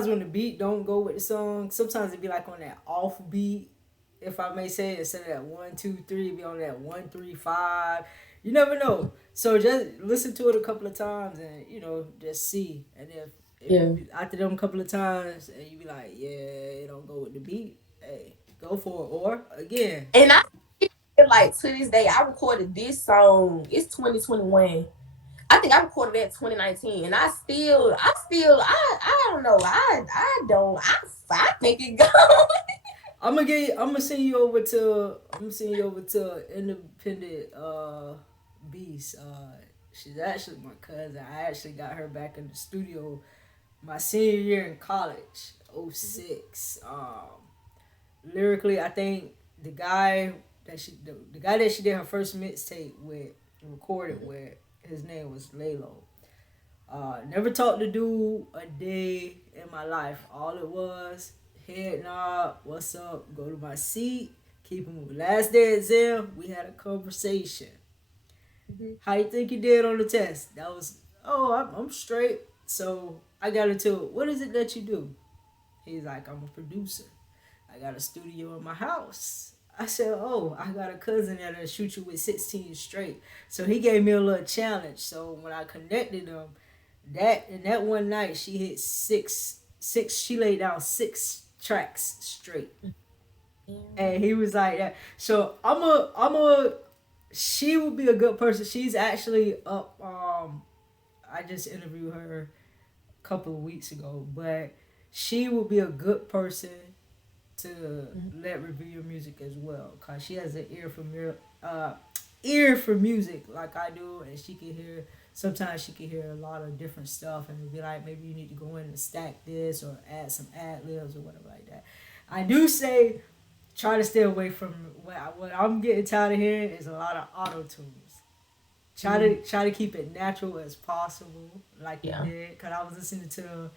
when the beat don't go with the song, sometimes it be like on that off beat, if I may say, instead of that 1 2 3, be on that 1 3 5. You never know. So just listen to it a couple of times, and just see. And if yeah. you after them couple of times, and you be like, yeah, it don't go with the beat. Hey, go for it. Or again. And I feel like to this day, I recorded this song. It's 2021. I think I recorded that 2019, and I don't know. I don't. I think it goes. I'm gonna send you over to independent beast. She's actually my cousin. I actually got her back in the studio my senior year in college, '06. Lyrically, I think the guy that she did her first mixtape with, recorded with, his name was Lalo. Never talked to dude a day in my life. All it was, head nod, what's up, go to my seat, keep it moving. Last day exam, we had a conversation. Mhm. How you think you did on the test? That was, oh, I'm straight. So I got into it. What is it that you do? He's like, I'm a producer. I got a studio in my house. I said, oh, I got a cousin that'll shoot you with 16 straight. So he gave me a little challenge. So when I connected them, that one night she hit six. She laid down 6 tracks straight, and he was like that. So she would be a good person. She's actually up. I just interviewed her a couple of weeks ago, but she would be a good person to let review your music as well, cause she has an ear for music like I do, and she can hear. Sometimes she can hear a lot of different stuff, and be like, maybe you need to go in and stack this or add some ad libs or whatever like that. I do say try to stay away from what I'm getting tired of hearing is a lot of auto tunes. Mhm. Try to keep it natural as possible, like you Yeah. did. Cause I was listening to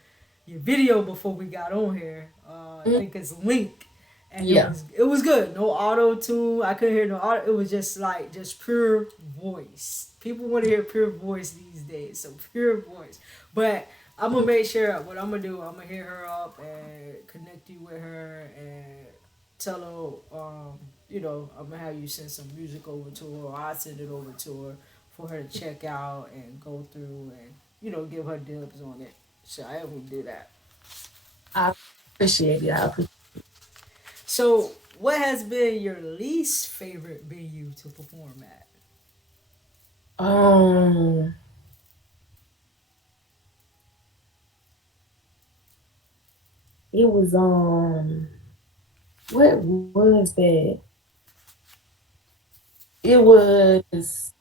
your video before we got on here. I Mhm. think it's Link, and Yeah. it was good. No auto tune. I couldn't hear no auto. It was just like just pure voice. People want to hear pure voice these days, so pure voice. But I'm gonna make sure what I'm gonna do. I'm gonna hit her up and connect you with her and tell her. I'm gonna have you send some music over to her, or I send it over to her for her to check out and go through and give her dibs on it. So I will do that. I appreciate it. I appreciate. So, what has been your least favorite venue to perform at? Um, it was what was that? It was.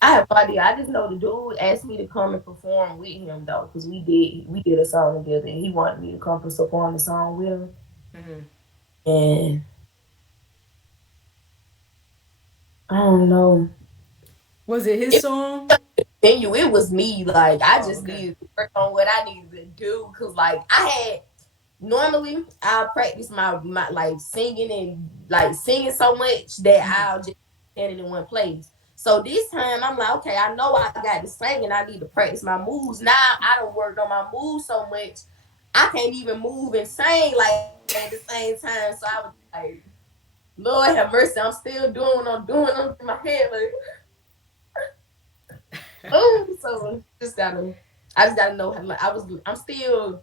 I have no idea. I just know the dude asked me to come and perform with him though, because we did a song together, and he wanted me to come perform the song with him. Mm-hmm. And I don't know. Was it his It song? venue, it was me. Like I Oh, just okay. needed to work on what I needed to do, because like I had normally I'll practice my like singing and like singing so much that Mm-hmm. I'll just stand it in one place. So this time I'm like, okay, I know I got to sing and I need to practice my moves. Now I don't work on my moves so much. I can't even move and sing like at the same time. So I was like, Lord have mercy, I'm still doing what I'm doing in my head. Like, oh, so I just gotta know. Like, I'm still,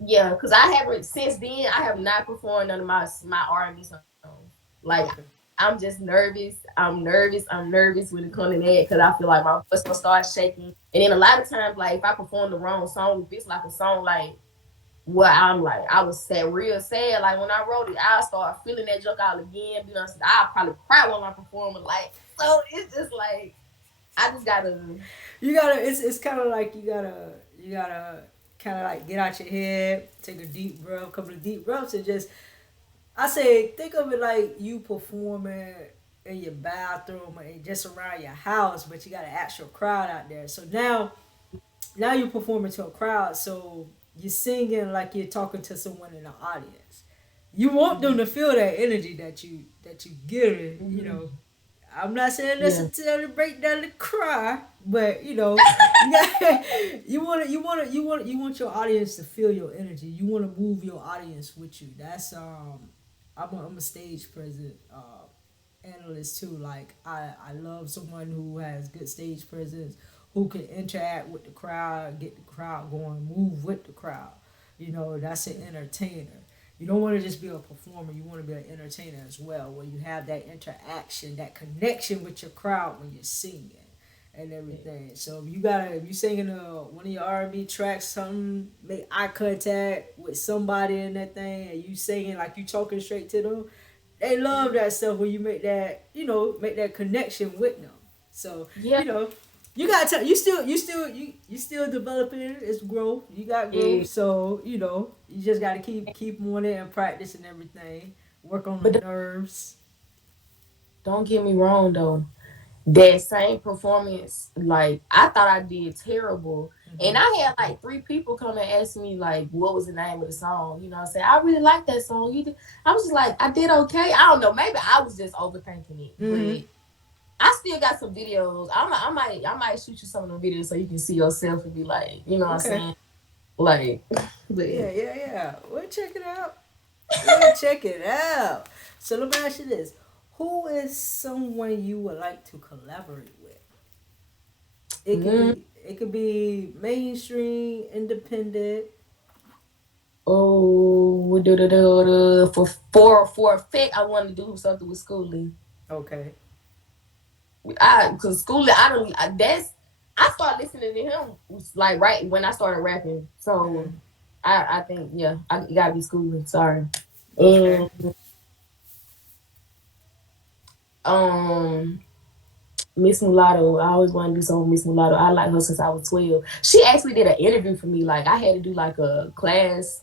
yeah, because I haven't since then. I have not performed none of my R&B songs. Like, Okay. I'm just nervous. I'm nervous. I'm nervous when it comes to that because I feel like my voice gonna start shaking. And then a lot of times, like if I perform the wrong song, if it's like a song like what I'm like, I was sad, real sad. Like when I wrote it, I'll start feeling that joke out again. You know, I'll probably cry while I'm performing. Like, so it's just like I just gotta, You gotta. It's kind of like you gotta kind of like get out your head, take a deep breath, a couple of deep breaths, and just I say think of it like you performing in your bathroom or just around your house, but you got an actual crowd out there. So now you're performing to a crowd, so you're singing like you're talking to someone in the audience. You want them to feel that energy that you give. You mm-hmm. know, I'm not saying Yeah, necessarily break down the cry, but you got you want your audience to feel your energy. You want to move your audience with you. That's I'm a stage present analyst too. Like I love someone who has good stage presence, who can interact with the crowd, get the crowd going, move with the crowd. That's an entertainer. You don't want to just be a performer. You want to be an entertainer as well, where you have that interaction, that connection with your crowd when you're singing and everything. So if you singing one of your R&B tracks, something make eye contact with somebody in that thing, and you singing like you talking straight to them. They love that stuff when you make that connection with them. So yeah, you got to you still developing it. It's growth. You got growth. yeah. So you just got to keep on it and practice and everything. Work on the But nerves. don't get me wrong though. That same performance, like I thought I did terrible. And Hmm. I had like three people come and ask me like what was the name of the song. You know what I'm saying? I really like that song. You did. I was just like, I did okay. I don't know, maybe I was just overthinking it. Hmm. But I still got some videos. I might shoot you some of the videos so you can see yourself and be like, you know what I'm Okay. saying? Like but Yeah, yeah, yeah. We'll check it out. We'll check it out. So let me ask you this: who is someone you would like to collaborate with? It could mm, be it could be mainstream, independent. oh for a fact I wanted to do something with Schooling. Okay. Cause Schooling, I don't that's I started listening to him like right when I started rapping. So Hmm. I think yeah, I gotta be Schooling. Sorry. Okay. And um Miss Mulatto, I always wanted to do something with Miss Mulatto. I like her since I was 12. She actually did an interview for me. Like I had to do like a class.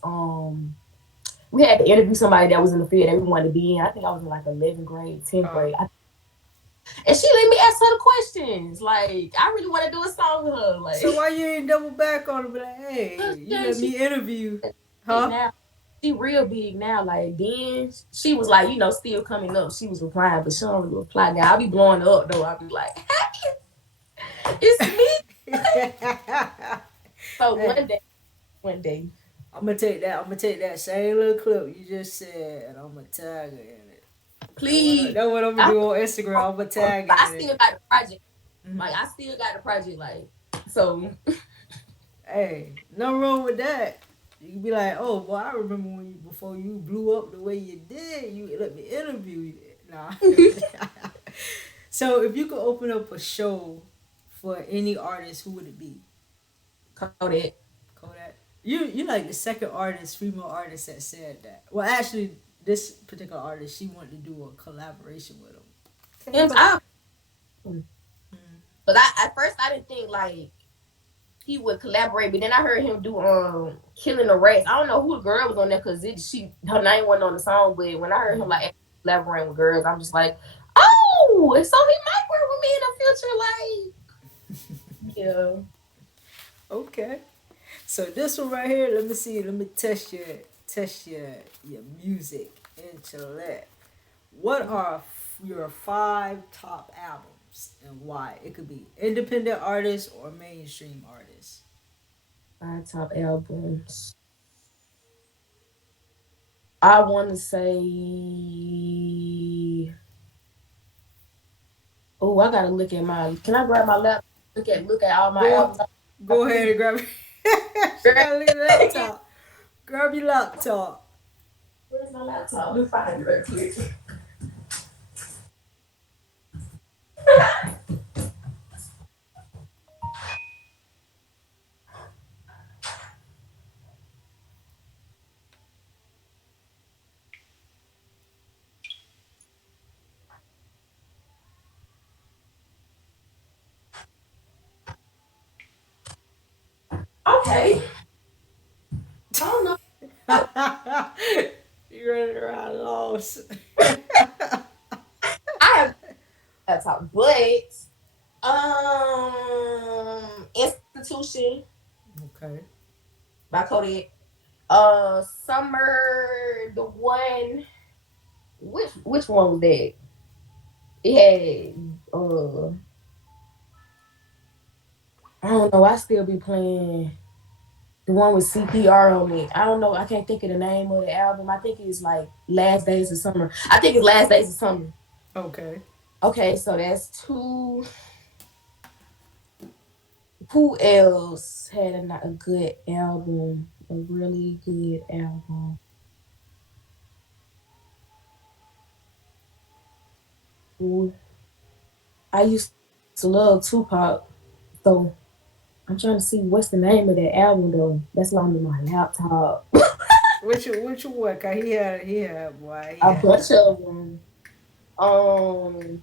We had to interview somebody that was in the field that we wanted to be in. I think I was in like 11th grade, 10th Uh, grade. And she let me ask her the questions. Like I really want to do a song with her. so Like why you ain't double back on it? But like, hey, you let she me interview, big huh? now. She real big now. Like then she was like, still coming up. She was replying, but she don't really reply now. I'll be blowing her up though. I'll be like, it's me. So Hey, one day, I'm gonna take that. I'm gonna take that same little clip you just said, and I'm gonna tag her in it. please. That what I'm gonna I, do on Instagram. I'm gonna tag her I in it. still got the project. Mhm. Like I still got the project. Like so. Hey, nothing wrong with that. You can be like, oh, boy, I remember when before you blew up the way you did, you let me interview you. Nah. So if you could open up a show for any artist, who would it be? Kodak. Kodak. You like the second artist, female artist that said that. Well, actually, this particular artist, she wanted to do a collaboration with him. Can you And believe? I, but I at first I didn't think like he would collaborate, but then I heard him do Killing the Rats. I don't know who the girl was on there because her name wasn't on the song, but when I heard him like collaborating with girls, I'm just like, oh, so he might work with me in the future, like yeah. Okay. So this one right here, let me see. Let me test your music intellect. What are your five top albums and why? It could be independent artists or mainstream artists. My top albums. I want to say. Oh, I gotta look at my. Can I grab my laptop? Look at all my Go albums. I go ahead really. and grab she gotta leave the laptop. Grab your laptop. Where's my laptop? Let me find it real quick. Okay. I don't know. You running around lost. I have a laptop, but Institution Okay. by Kodak. Summer, the one. Which one was that? It had I don't know. I still be playing the one with CPR on it. I don't know. I can't think of the name of the album. I think it's like Last Days of Summer. I think it's Last Days of Summer. Okay. Okay, so that's two. Who else had a good album? A really good album. Ooh, I used to love Tupac. So I'm trying to see what's the name of that album though. That's why I'm in my laptop. Which one? 'Cause he had boy, he A had bunch of them. Um,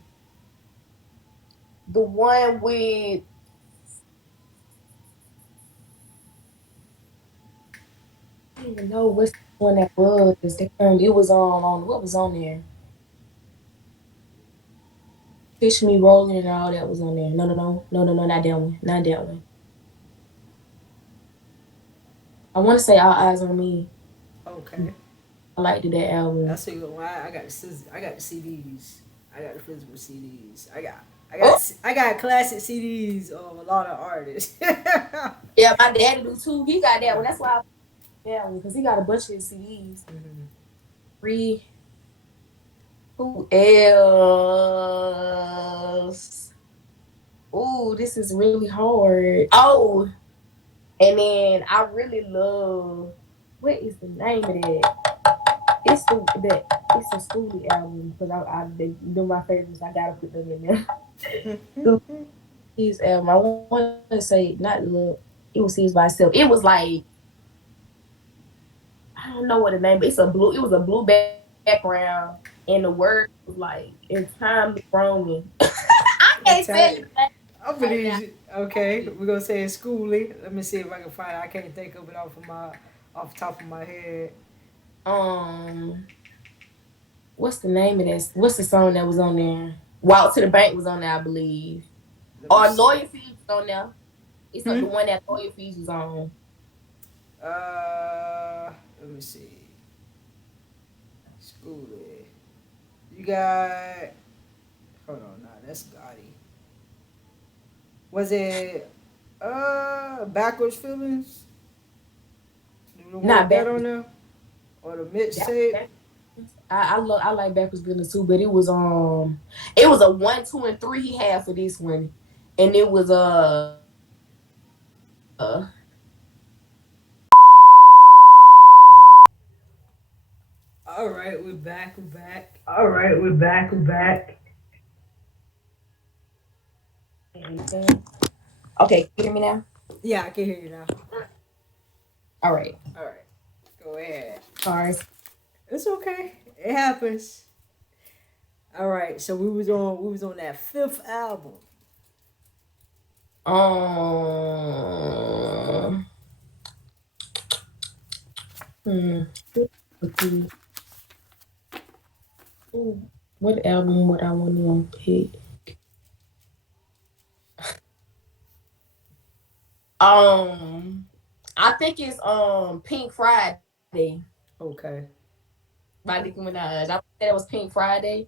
the one with I don't even know what's the one that was. It was on what was on there. Fish Me Rolling and all that was on there. No, not that one. Not that one. I want to say All Eyes on Me. okay. I liked that album. That's a good one. I got I got the CDs. I got the physical CDs. Oh, I got classic CDs of a lot of artists. yeah, my daddy do too. He got that one. That's why I that one because he got a bunch of his CDs. Mhm. Free. Who else? Ooh, this is really hard. Oh, and then I really love. What is the name of that? It's a Schoolie album because they're my favorites. I gotta put them in there. His album. I want to say not love. It was his by itself. It was like I don't know what the name. But it's a blue. It was a blue background, and the word was like in time Roman. I can't tell you Italian. that I right now. believe you. Okay, we're gonna say it's Schoolie. Let me see if I can find it. I can't think of it off the top of my head. Um, what's the name of this? What's the song that was on there? Walk to the Bank was on there, I believe. Let me Or see. Lawyer Fees was on there. It's the Hmm. one that Lawyer Fees was on. Let me see. Schoolie. You got. Hold on, nah, that's Gotti. Was it backwards feelings? The one with Not that back. on there, or the That, mixtape? that I like Backwards Business too, but it was a 1, 2, and 3 he had for this one, and it was All right, we're back. We're back. All right, we're back. We're back. Okay, can you hear me now? Yeah, I can hear you now. All right. All right, go ahead. Sorry. It's okay. It happens. All right, so we was on that fifth album. Um. Hmm. Okay. Ooh, what album would I want to pick? Um. I think it's Pink Friday Okay. by Nicki Minaj. I said it was Pink Friday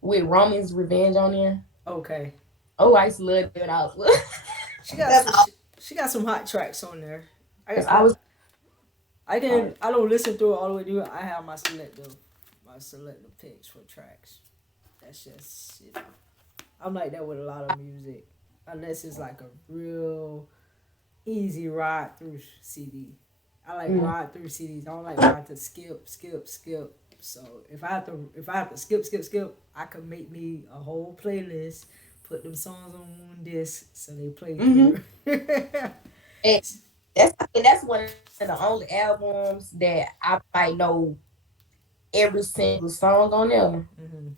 with Roman's Revenge on there. Okay. Oh, I used to love that when I was little. She got That's some. all. She got some hot tracks on there. I, Cause I was I don't listen through it all the way through. I have my selective picks for tracks. That's just I'm like that with a lot of music, unless it's like a real easy ride through CD. I like mm, ride through CDs. I don't like ride to skip. So if I have to skip, I could make me a whole playlist, put them songs on one disc so they play mm-hmm. through. And that's one of the only albums that I might know every single song on there. Hmm.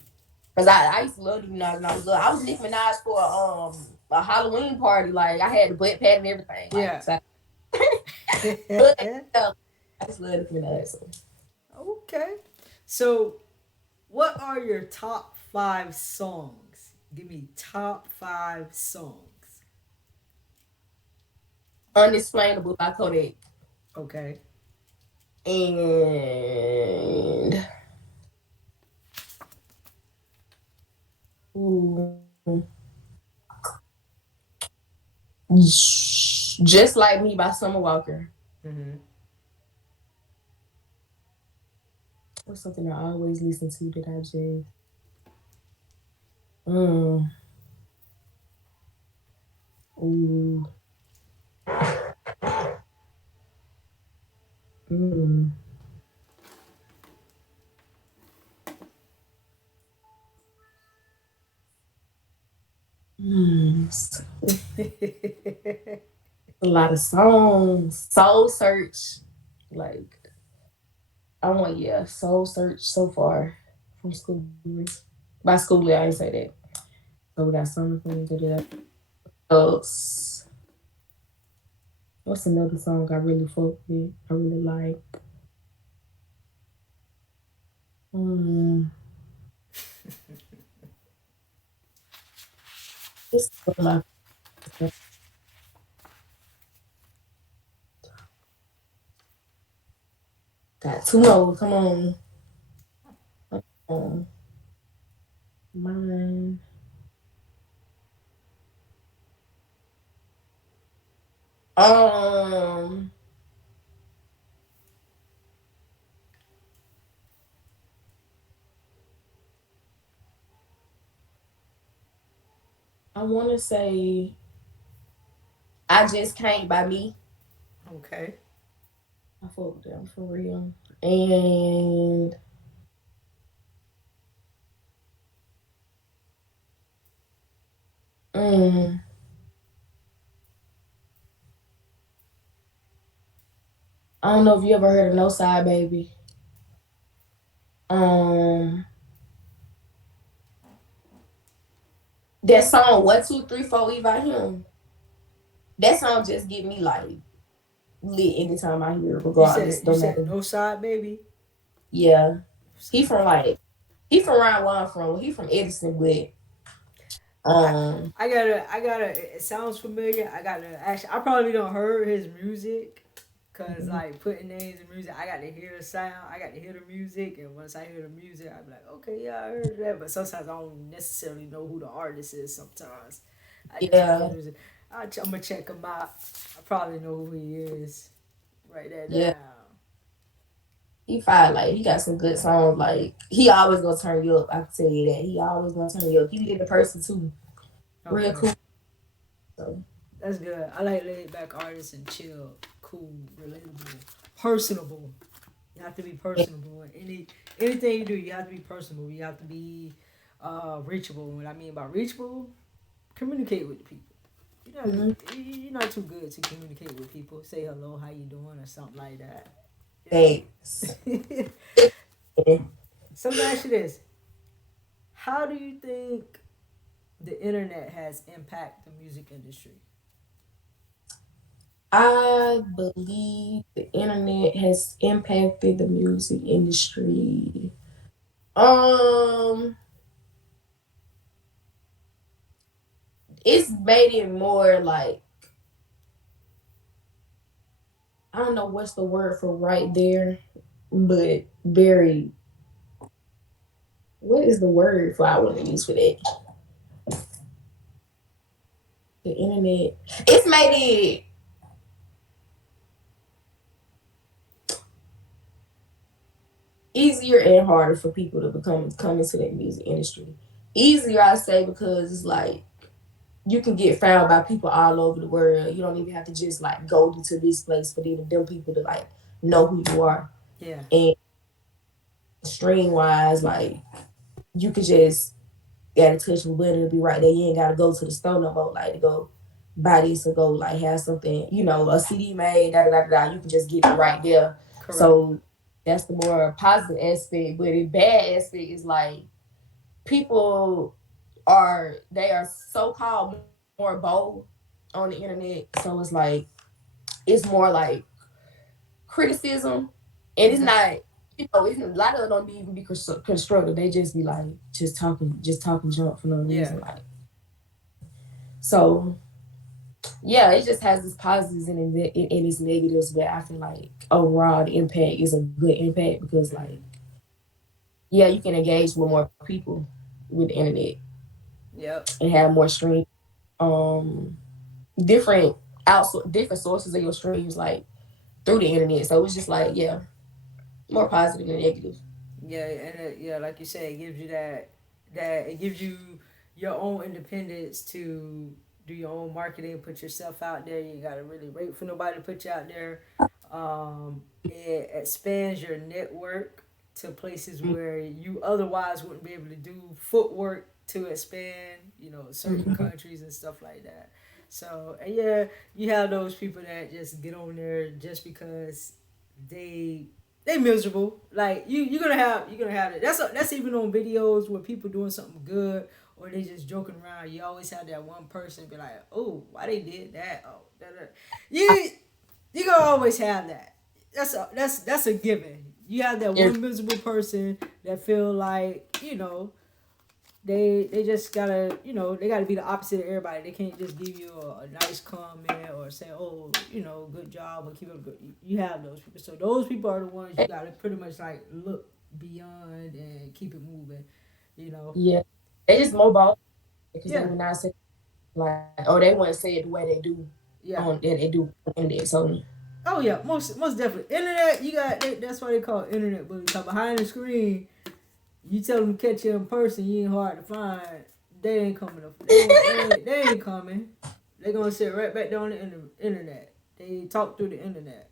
Cause I used to love Nicki Minaj when I was little. I was Nicki Minaj for a Halloween party. Like I had the butt pad and everything. Like Yeah. so, but yeah, I just love Nicki Minaj. So. Okay. So, what are your top 5 songs? Give me top 5 songs. Unexplainable by Kodak. Okay. And ooh, Just Like Me by Summer Walker. Mm-hmm. What's something I always listen to that I just mm, ooh, mm, mm. A lot of songs. Soul Search. Like I want Soul Search so far from School. By School, I ain't say that. So we got Summer Queen, Thugs. What's another song I really fuck with? I really like. Mm, it's a lot. Got two more. Come on. Um, mine. Um, I want to say I Just Can't by Me. Okay. I fuck with them for real. And mm, I don't know if you ever heard of No Side Baby. Um, that song 1 2 3 4 We by him. That song just get me like lit anytime I hear it, regardless. You Don't said matter. no side, baby. Yeah, he from like he from around where I'm from. He from Edison, but I um, I gotta. It sounds familiar. I gotta actually. I probably don't heard his music, cause mhm. like putting names in music, I got to hear the sound. I got to hear the music, and once I hear the music, I be like, okay, yeah, I heard that. But sometimes I don't necessarily know who the artist is. Sometimes I just hear the Yeah, music. I'm gonna check him out. I probably know who he is. Write that yeah. down. He fine. Like he got some good songs. Like he always gonna turn you up. I can tell you that. He always gonna turn you up. He be the person too. Real Okay, cool. So that's good. I like laid back artists and chill, cool, relatable, personable. You have to be yeah. personable. Anything you do, you have to be personable. You have to be reachable. What I mean by reachable, communicate with people. Mm-hmm. You're not too good to communicate with people. Say hello, how you doing, or something like that. Thanks. Yeah. Yeah. So let me ask you this: how do you think the internet has impacted the music industry? I believe the internet has impacted the music industry. Um, it's made it more like I don't know what's the word for right there, but very. What is the word for I want to use for that? The internet. It's made it easier and harder for people to come into the music industry. Easier, I say, because it's like you can get found by people all over the world. You don't even have to just like go to this place for them people to like know who you are. Yeah. And stream wise, like you could just got to touch a button to be right there. You ain't got to go to the store no more, like to go buy this or go like have something, a CD made, da da da da. You can just get it right there. Correct. So that's the more positive aspect. But the bad aspect is like people they are so called more bold on the internet. So it's more like criticism, and it's Hmm. not. It's, a lot of them don't even be constructive. They just be like just talking junk for no Yeah. reason. Like so, yeah, it just has its positives and its negatives. But I feel like overall the impact is a good impact because like Hmm. yeah, you can engage with more people with the internet Yep. and have more streams. Um, different different sources of your streams like through the internet. So it's just like yeah, more positive than negative. Yeah, and yeah, like you said, it gives you that it gives you your own independence to do your own marketing, put yourself out there. You gotta really wait for nobody to put you out there. It expands your network to places where you otherwise wouldn't be able to do footwork to expand. Certain Mm-hmm. countries and stuff like that. So and yeah, you have those people that just get on there just because they they miserable. Like you're gonna have it. That's even on videos where people doing something good or they just joking around. You always have that one person be like, oh, why they did that? Oh, da, da. You you gonna always have that. That's a given. You have that Yeah, one miserable person that feel like they just gotta they gotta be the opposite of everybody. They can't just give you a nice comment or say good job or keep it good. You have those people, so those people are the ones you gotta pretty much like look beyond and keep it moving. You know, yeah. They just mobile because they yeah, would not say like, oh, they wouldn't say it the way they do yeah. that they do on the internet. So Oh yeah, most definitely. Internet, you got that's why they call it internet bullying. Cause behind the screen, you tell them to catch you in person, you ain't hard to find. They ain't coming up. They ain't coming. They gonna sit right back there on the internet. They talk through the internet.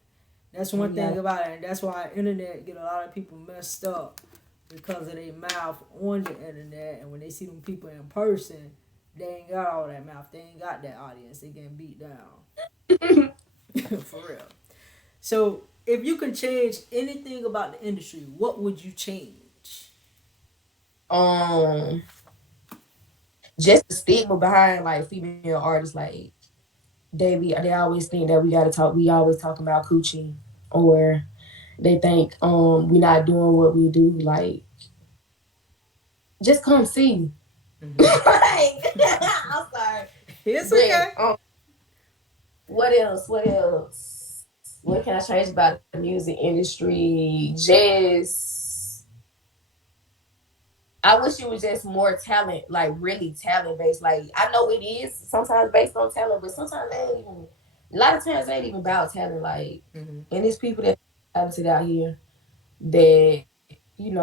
That's one yeah, thing about it, and that's why internet get a lot of people messed up because of their mouth on the internet, and when they see them people in person, they ain't got all that mouth. They ain't got that audience. They getting beat down for real. So, if you can change anything about the industry, what would you change? um, just the stigma behind like female artists, like they always think that we gotta talk. We always talking about coochie, or they think we not doing what we do. Like just come see. Mm-hmm. Like, I'm sorry, It's okay. but what else? What else? What can I change about the music industry? Just I wish it was just more talent, like really talent based. Like I know it is sometimes based on talent, but sometimes they ain't even. A lot of times they ain't even about talent. Like, Mm-hmm. and there's people that talented out here that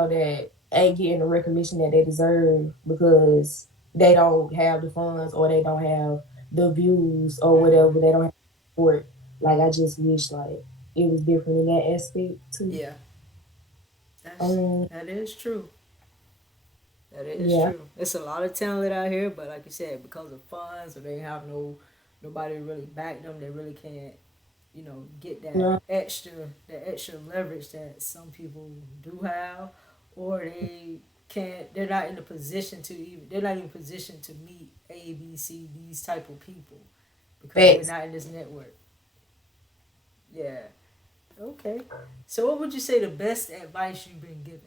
that ain't getting the recognition that they deserve because they don't have the funds or they don't have the views or whatever. Mm-hmm. They don't have support. Like I just wish like it was different in that aspect too. Yeah, that's Um, that is true. That is yeah, true. It's a lot of talent out here, but like you said, because of funds or they have nobody to really back them, they really can't get yeah, that extra leverage that some people do have, or they can't. They're not in the position to even. They're not even positioned to meet A, B, C, these type of people because they're facts. not in this network. Yeah. Okay. So, what would you say the best advice you've been given?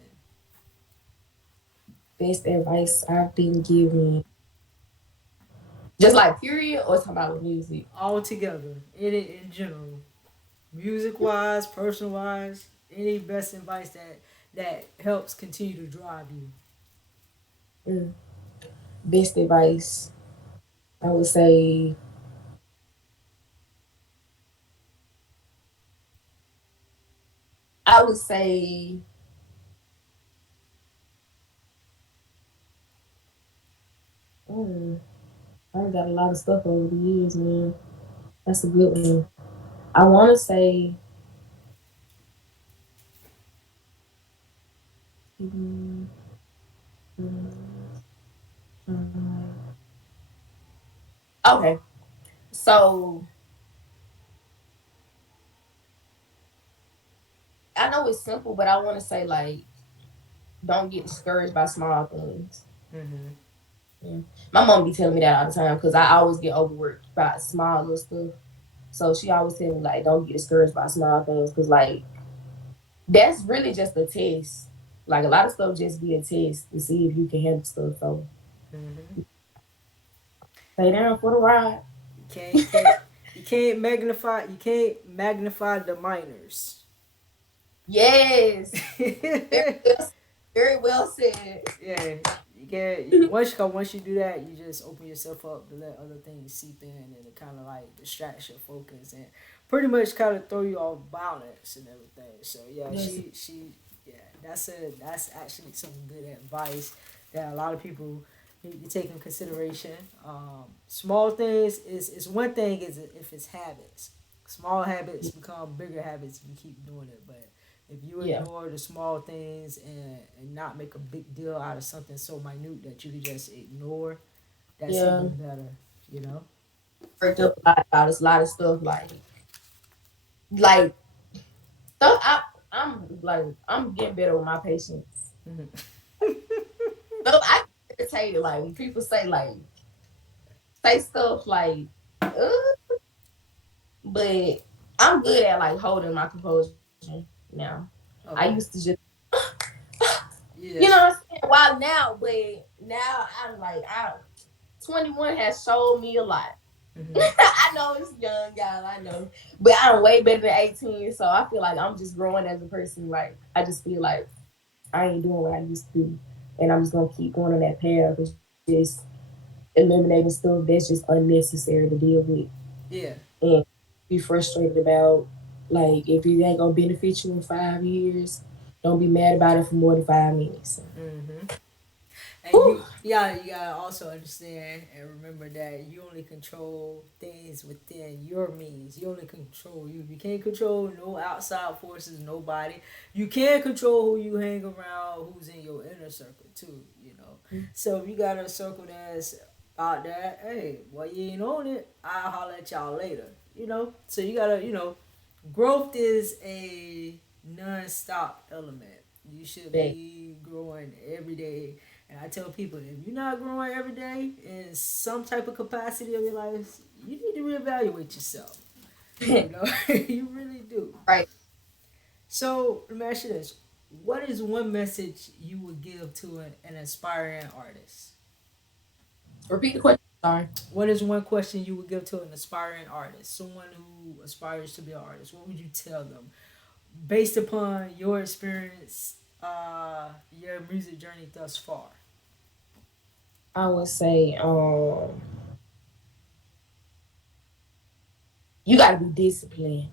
Best advice I've been given. Just like period or talking about with music. All together, in general, music wise, personal wise, any best advice that helps continue to drive you. Mm. Best advice I would say I would say Mm, I got a lot of stuff over the years, man. That's a good one. I want to say, mm, mm, okay. So I know it's simple, but I want to say like, don't get discouraged by small things. Mm-hmm. Yeah. My mom be telling me that all the time because I always get overworked by small little stuff. So she always tell me like, don't get discouraged by small things because like that's really just a test. Like a lot of stuff just be a test to see if you can handle stuff. So Mm-hmm. stay down for the ride. You can't magnify the minors. Yes, very well, very well said. Yeah, you can't. Once you do that, you just open yourself up to let other things seep in, and it kind of like distracts your focus and pretty much kind of throw you off balance and everything. So yeah, Yes, yeah, that's actually some good advice that a lot of people need to take in consideration. Small things is one thing is if it's habits. Small habits become bigger habits if you keep doing it, but if you yeah. ignore the small things and not make a big deal out of something so minute that you can just ignore, that's Yeah, even better, you know? worked up a lot about this, a lot of stuff like stuff. I'm like I'm getting better with my patience. Hmm. So I get irritated like when people say stuff like, but I'm good at like holding my composure now. I used to Okay. just you know Yeah. what I'm saying? Why now? But now I'm like, 21 has showed me a lot. Hmm. I know it's young, y'all. I know, but I'm way better than 18. So I feel like I'm just growing as a person. Like I just feel like I ain't doing what I used to do, and I'm just gonna keep going on that path. It's just eliminating stuff that's just unnecessary to deal with, Yeah. and be frustrated about. Like if it ain't gonna benefit you in 5 years, don't be mad about it for more than 5 minutes. Hmm. And Whew. you gotta also understand and remember that you only control things within your means. You only control you. You can't control no outside forces, nobody. You can't control who you hang around, who's in your inner circle too. You know. So if you got a circle that's out there, hey, well you ain't on it. I'll holler at y'all later. You know. So you gotta, growth is a non-stop element. You should But be growing every day, and I tell people if you're not growing every day in some type of capacity of your life, you need to reevaluate yourself. You know, you really do. right, So let me ask you this: what is one message you would give to an aspiring artist? repeat the question. Sorry. What is one question you would give to an aspiring artist, someone who aspires to be an artist? What would you tell them based upon your experience, your music journey thus far? I would say, you got to be disciplined.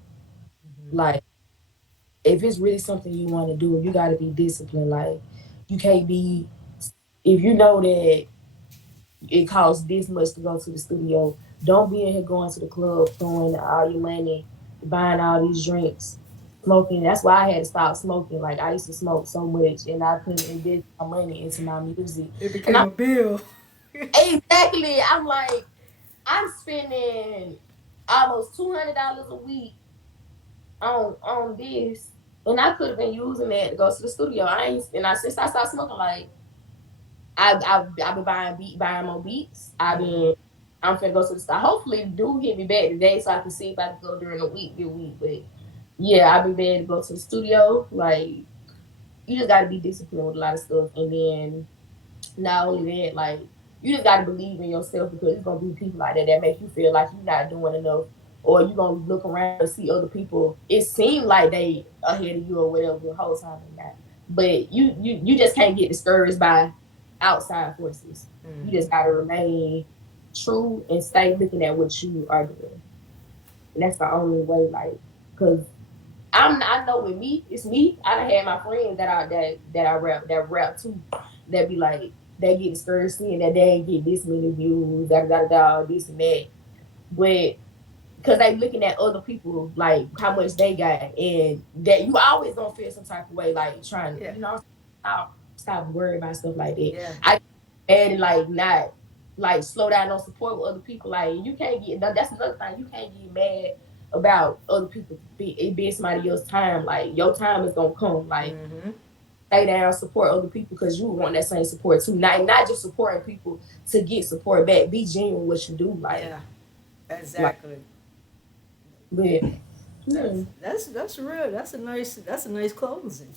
Hmm. Like, if it's really something you want to do, you got to be disciplined. Like, you can't be, if you know that it costs this much to go to the studio, don't be in here going to the club, throwing all your money, buying all these drinks, smoking. That's why I had to stop smoking. Like, I used to smoke so much, and I couldn't invest my money into my music. It And became a bill. exactly, I'm like, I'm spending almost $200 a week on this, and I could have been using that to go to the studio. I ain't, and I since I started smoking, like I've been buying more beats. Hmm. I'm finna go to the store. Hopefully, do hit me back today so I can see if I can go during the week, this week. But yeah, I've been ready to go to the studio. Like you just got to be disciplined with a lot of stuff, and then not only that, like you just gotta believe in yourself because it's gonna be people like that that make you feel like you're not doing enough, or you gonna look around and see other people. It seems like they ahead of you or whatever the whole time they not. But you just can't get discouraged by outside forces. You just Hmm. gotta remain true and stay looking at what you are doing. And that's the only way, like, cause I know with me, it's me. I done had my friends that I rap too, that be like, they get discouraged seeing that they ain't get this many views, this and that. But because they looking at other people like how much they got, and that you always gonna feel some type of way, like trying to, Yeah. stop worrying about stuff like that. Yeah. I and like not like slow down on support with other people. Like you can't get that's another thing. You can't get mad about other people it being somebody else's time. Like your time is gonna come. Like Mm-hmm. stay down, support other people because you want that same support too. Not just supporting people to get support back. Be genuine what you do. Yeah. Like Exactly. but That's yeah. that's real. That's a nice closing.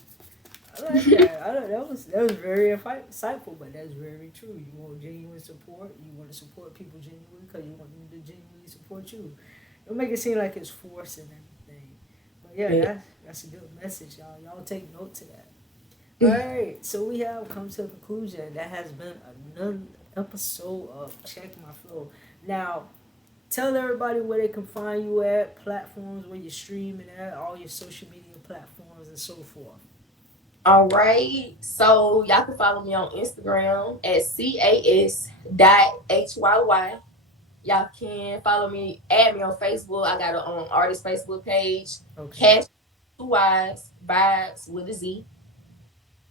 I like that. That was very insightful, but that's very true. You want genuine support. You want to support people genuinely because you want them to genuinely support you. Don't make it seem like it's forced and everything. But yeah, Yeah. that's a good message, y'all. Y'all take note to that. All right, so we have come to a conclusion. That has been another episode of Check My Flow. Now, tell everybody where they can find you at, platforms where you're streaming at, all your social media platforms and so forth. All right. So y'all can follow me on Instagram at cas.hyy. Y'all can follow me, add me on Facebook. I got an artist Facebook page. Okay. Cash Two Wise Vibes with a Z.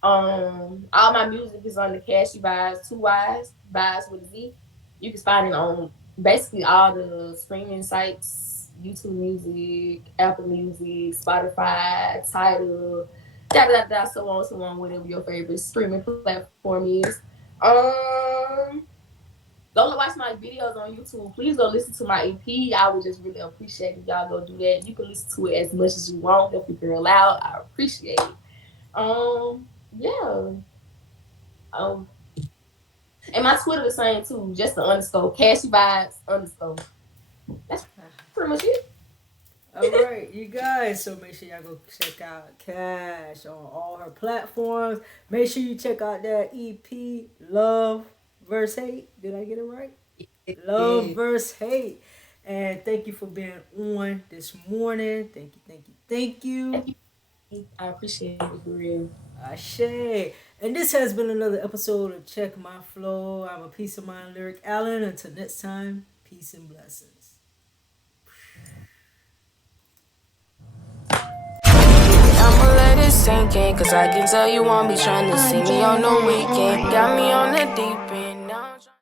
All my music is on the Cashy Vibes Two Wise Vibes with a Z. You can find it on basically all the streaming sites: YouTube Music, Apple Music, Spotify, Tidal, so on, whatever your favorite streaming platform is. Um, Go watch my videos on YouTube. Please go listen to my EP. I would just really appreciate if y'all go do that. You can listen to it as much as you want. Help your girl out. I appreciate it. Yeah. Um, and my Twitter the same too. Just the underscore. Cashy Vibes underscore. That's pretty much it. All right, you guys. So make sure y'all go check out Cash on all her platforms. Make sure you check out that EP, Love versus Hate. Did I get it right? Love Yeah. versus Hate. And thank you for being on this morning. Thank you, thank you, thank you. I appreciate it for real. Ashe. And this has been another episode of Check My Flow. I'm a Peace of Mind Lyric Allen. Until next time, peace and blessings. I'ma let it sink in, cause I can tell you won't be trying to see me on the weekend. Got me on the deep end.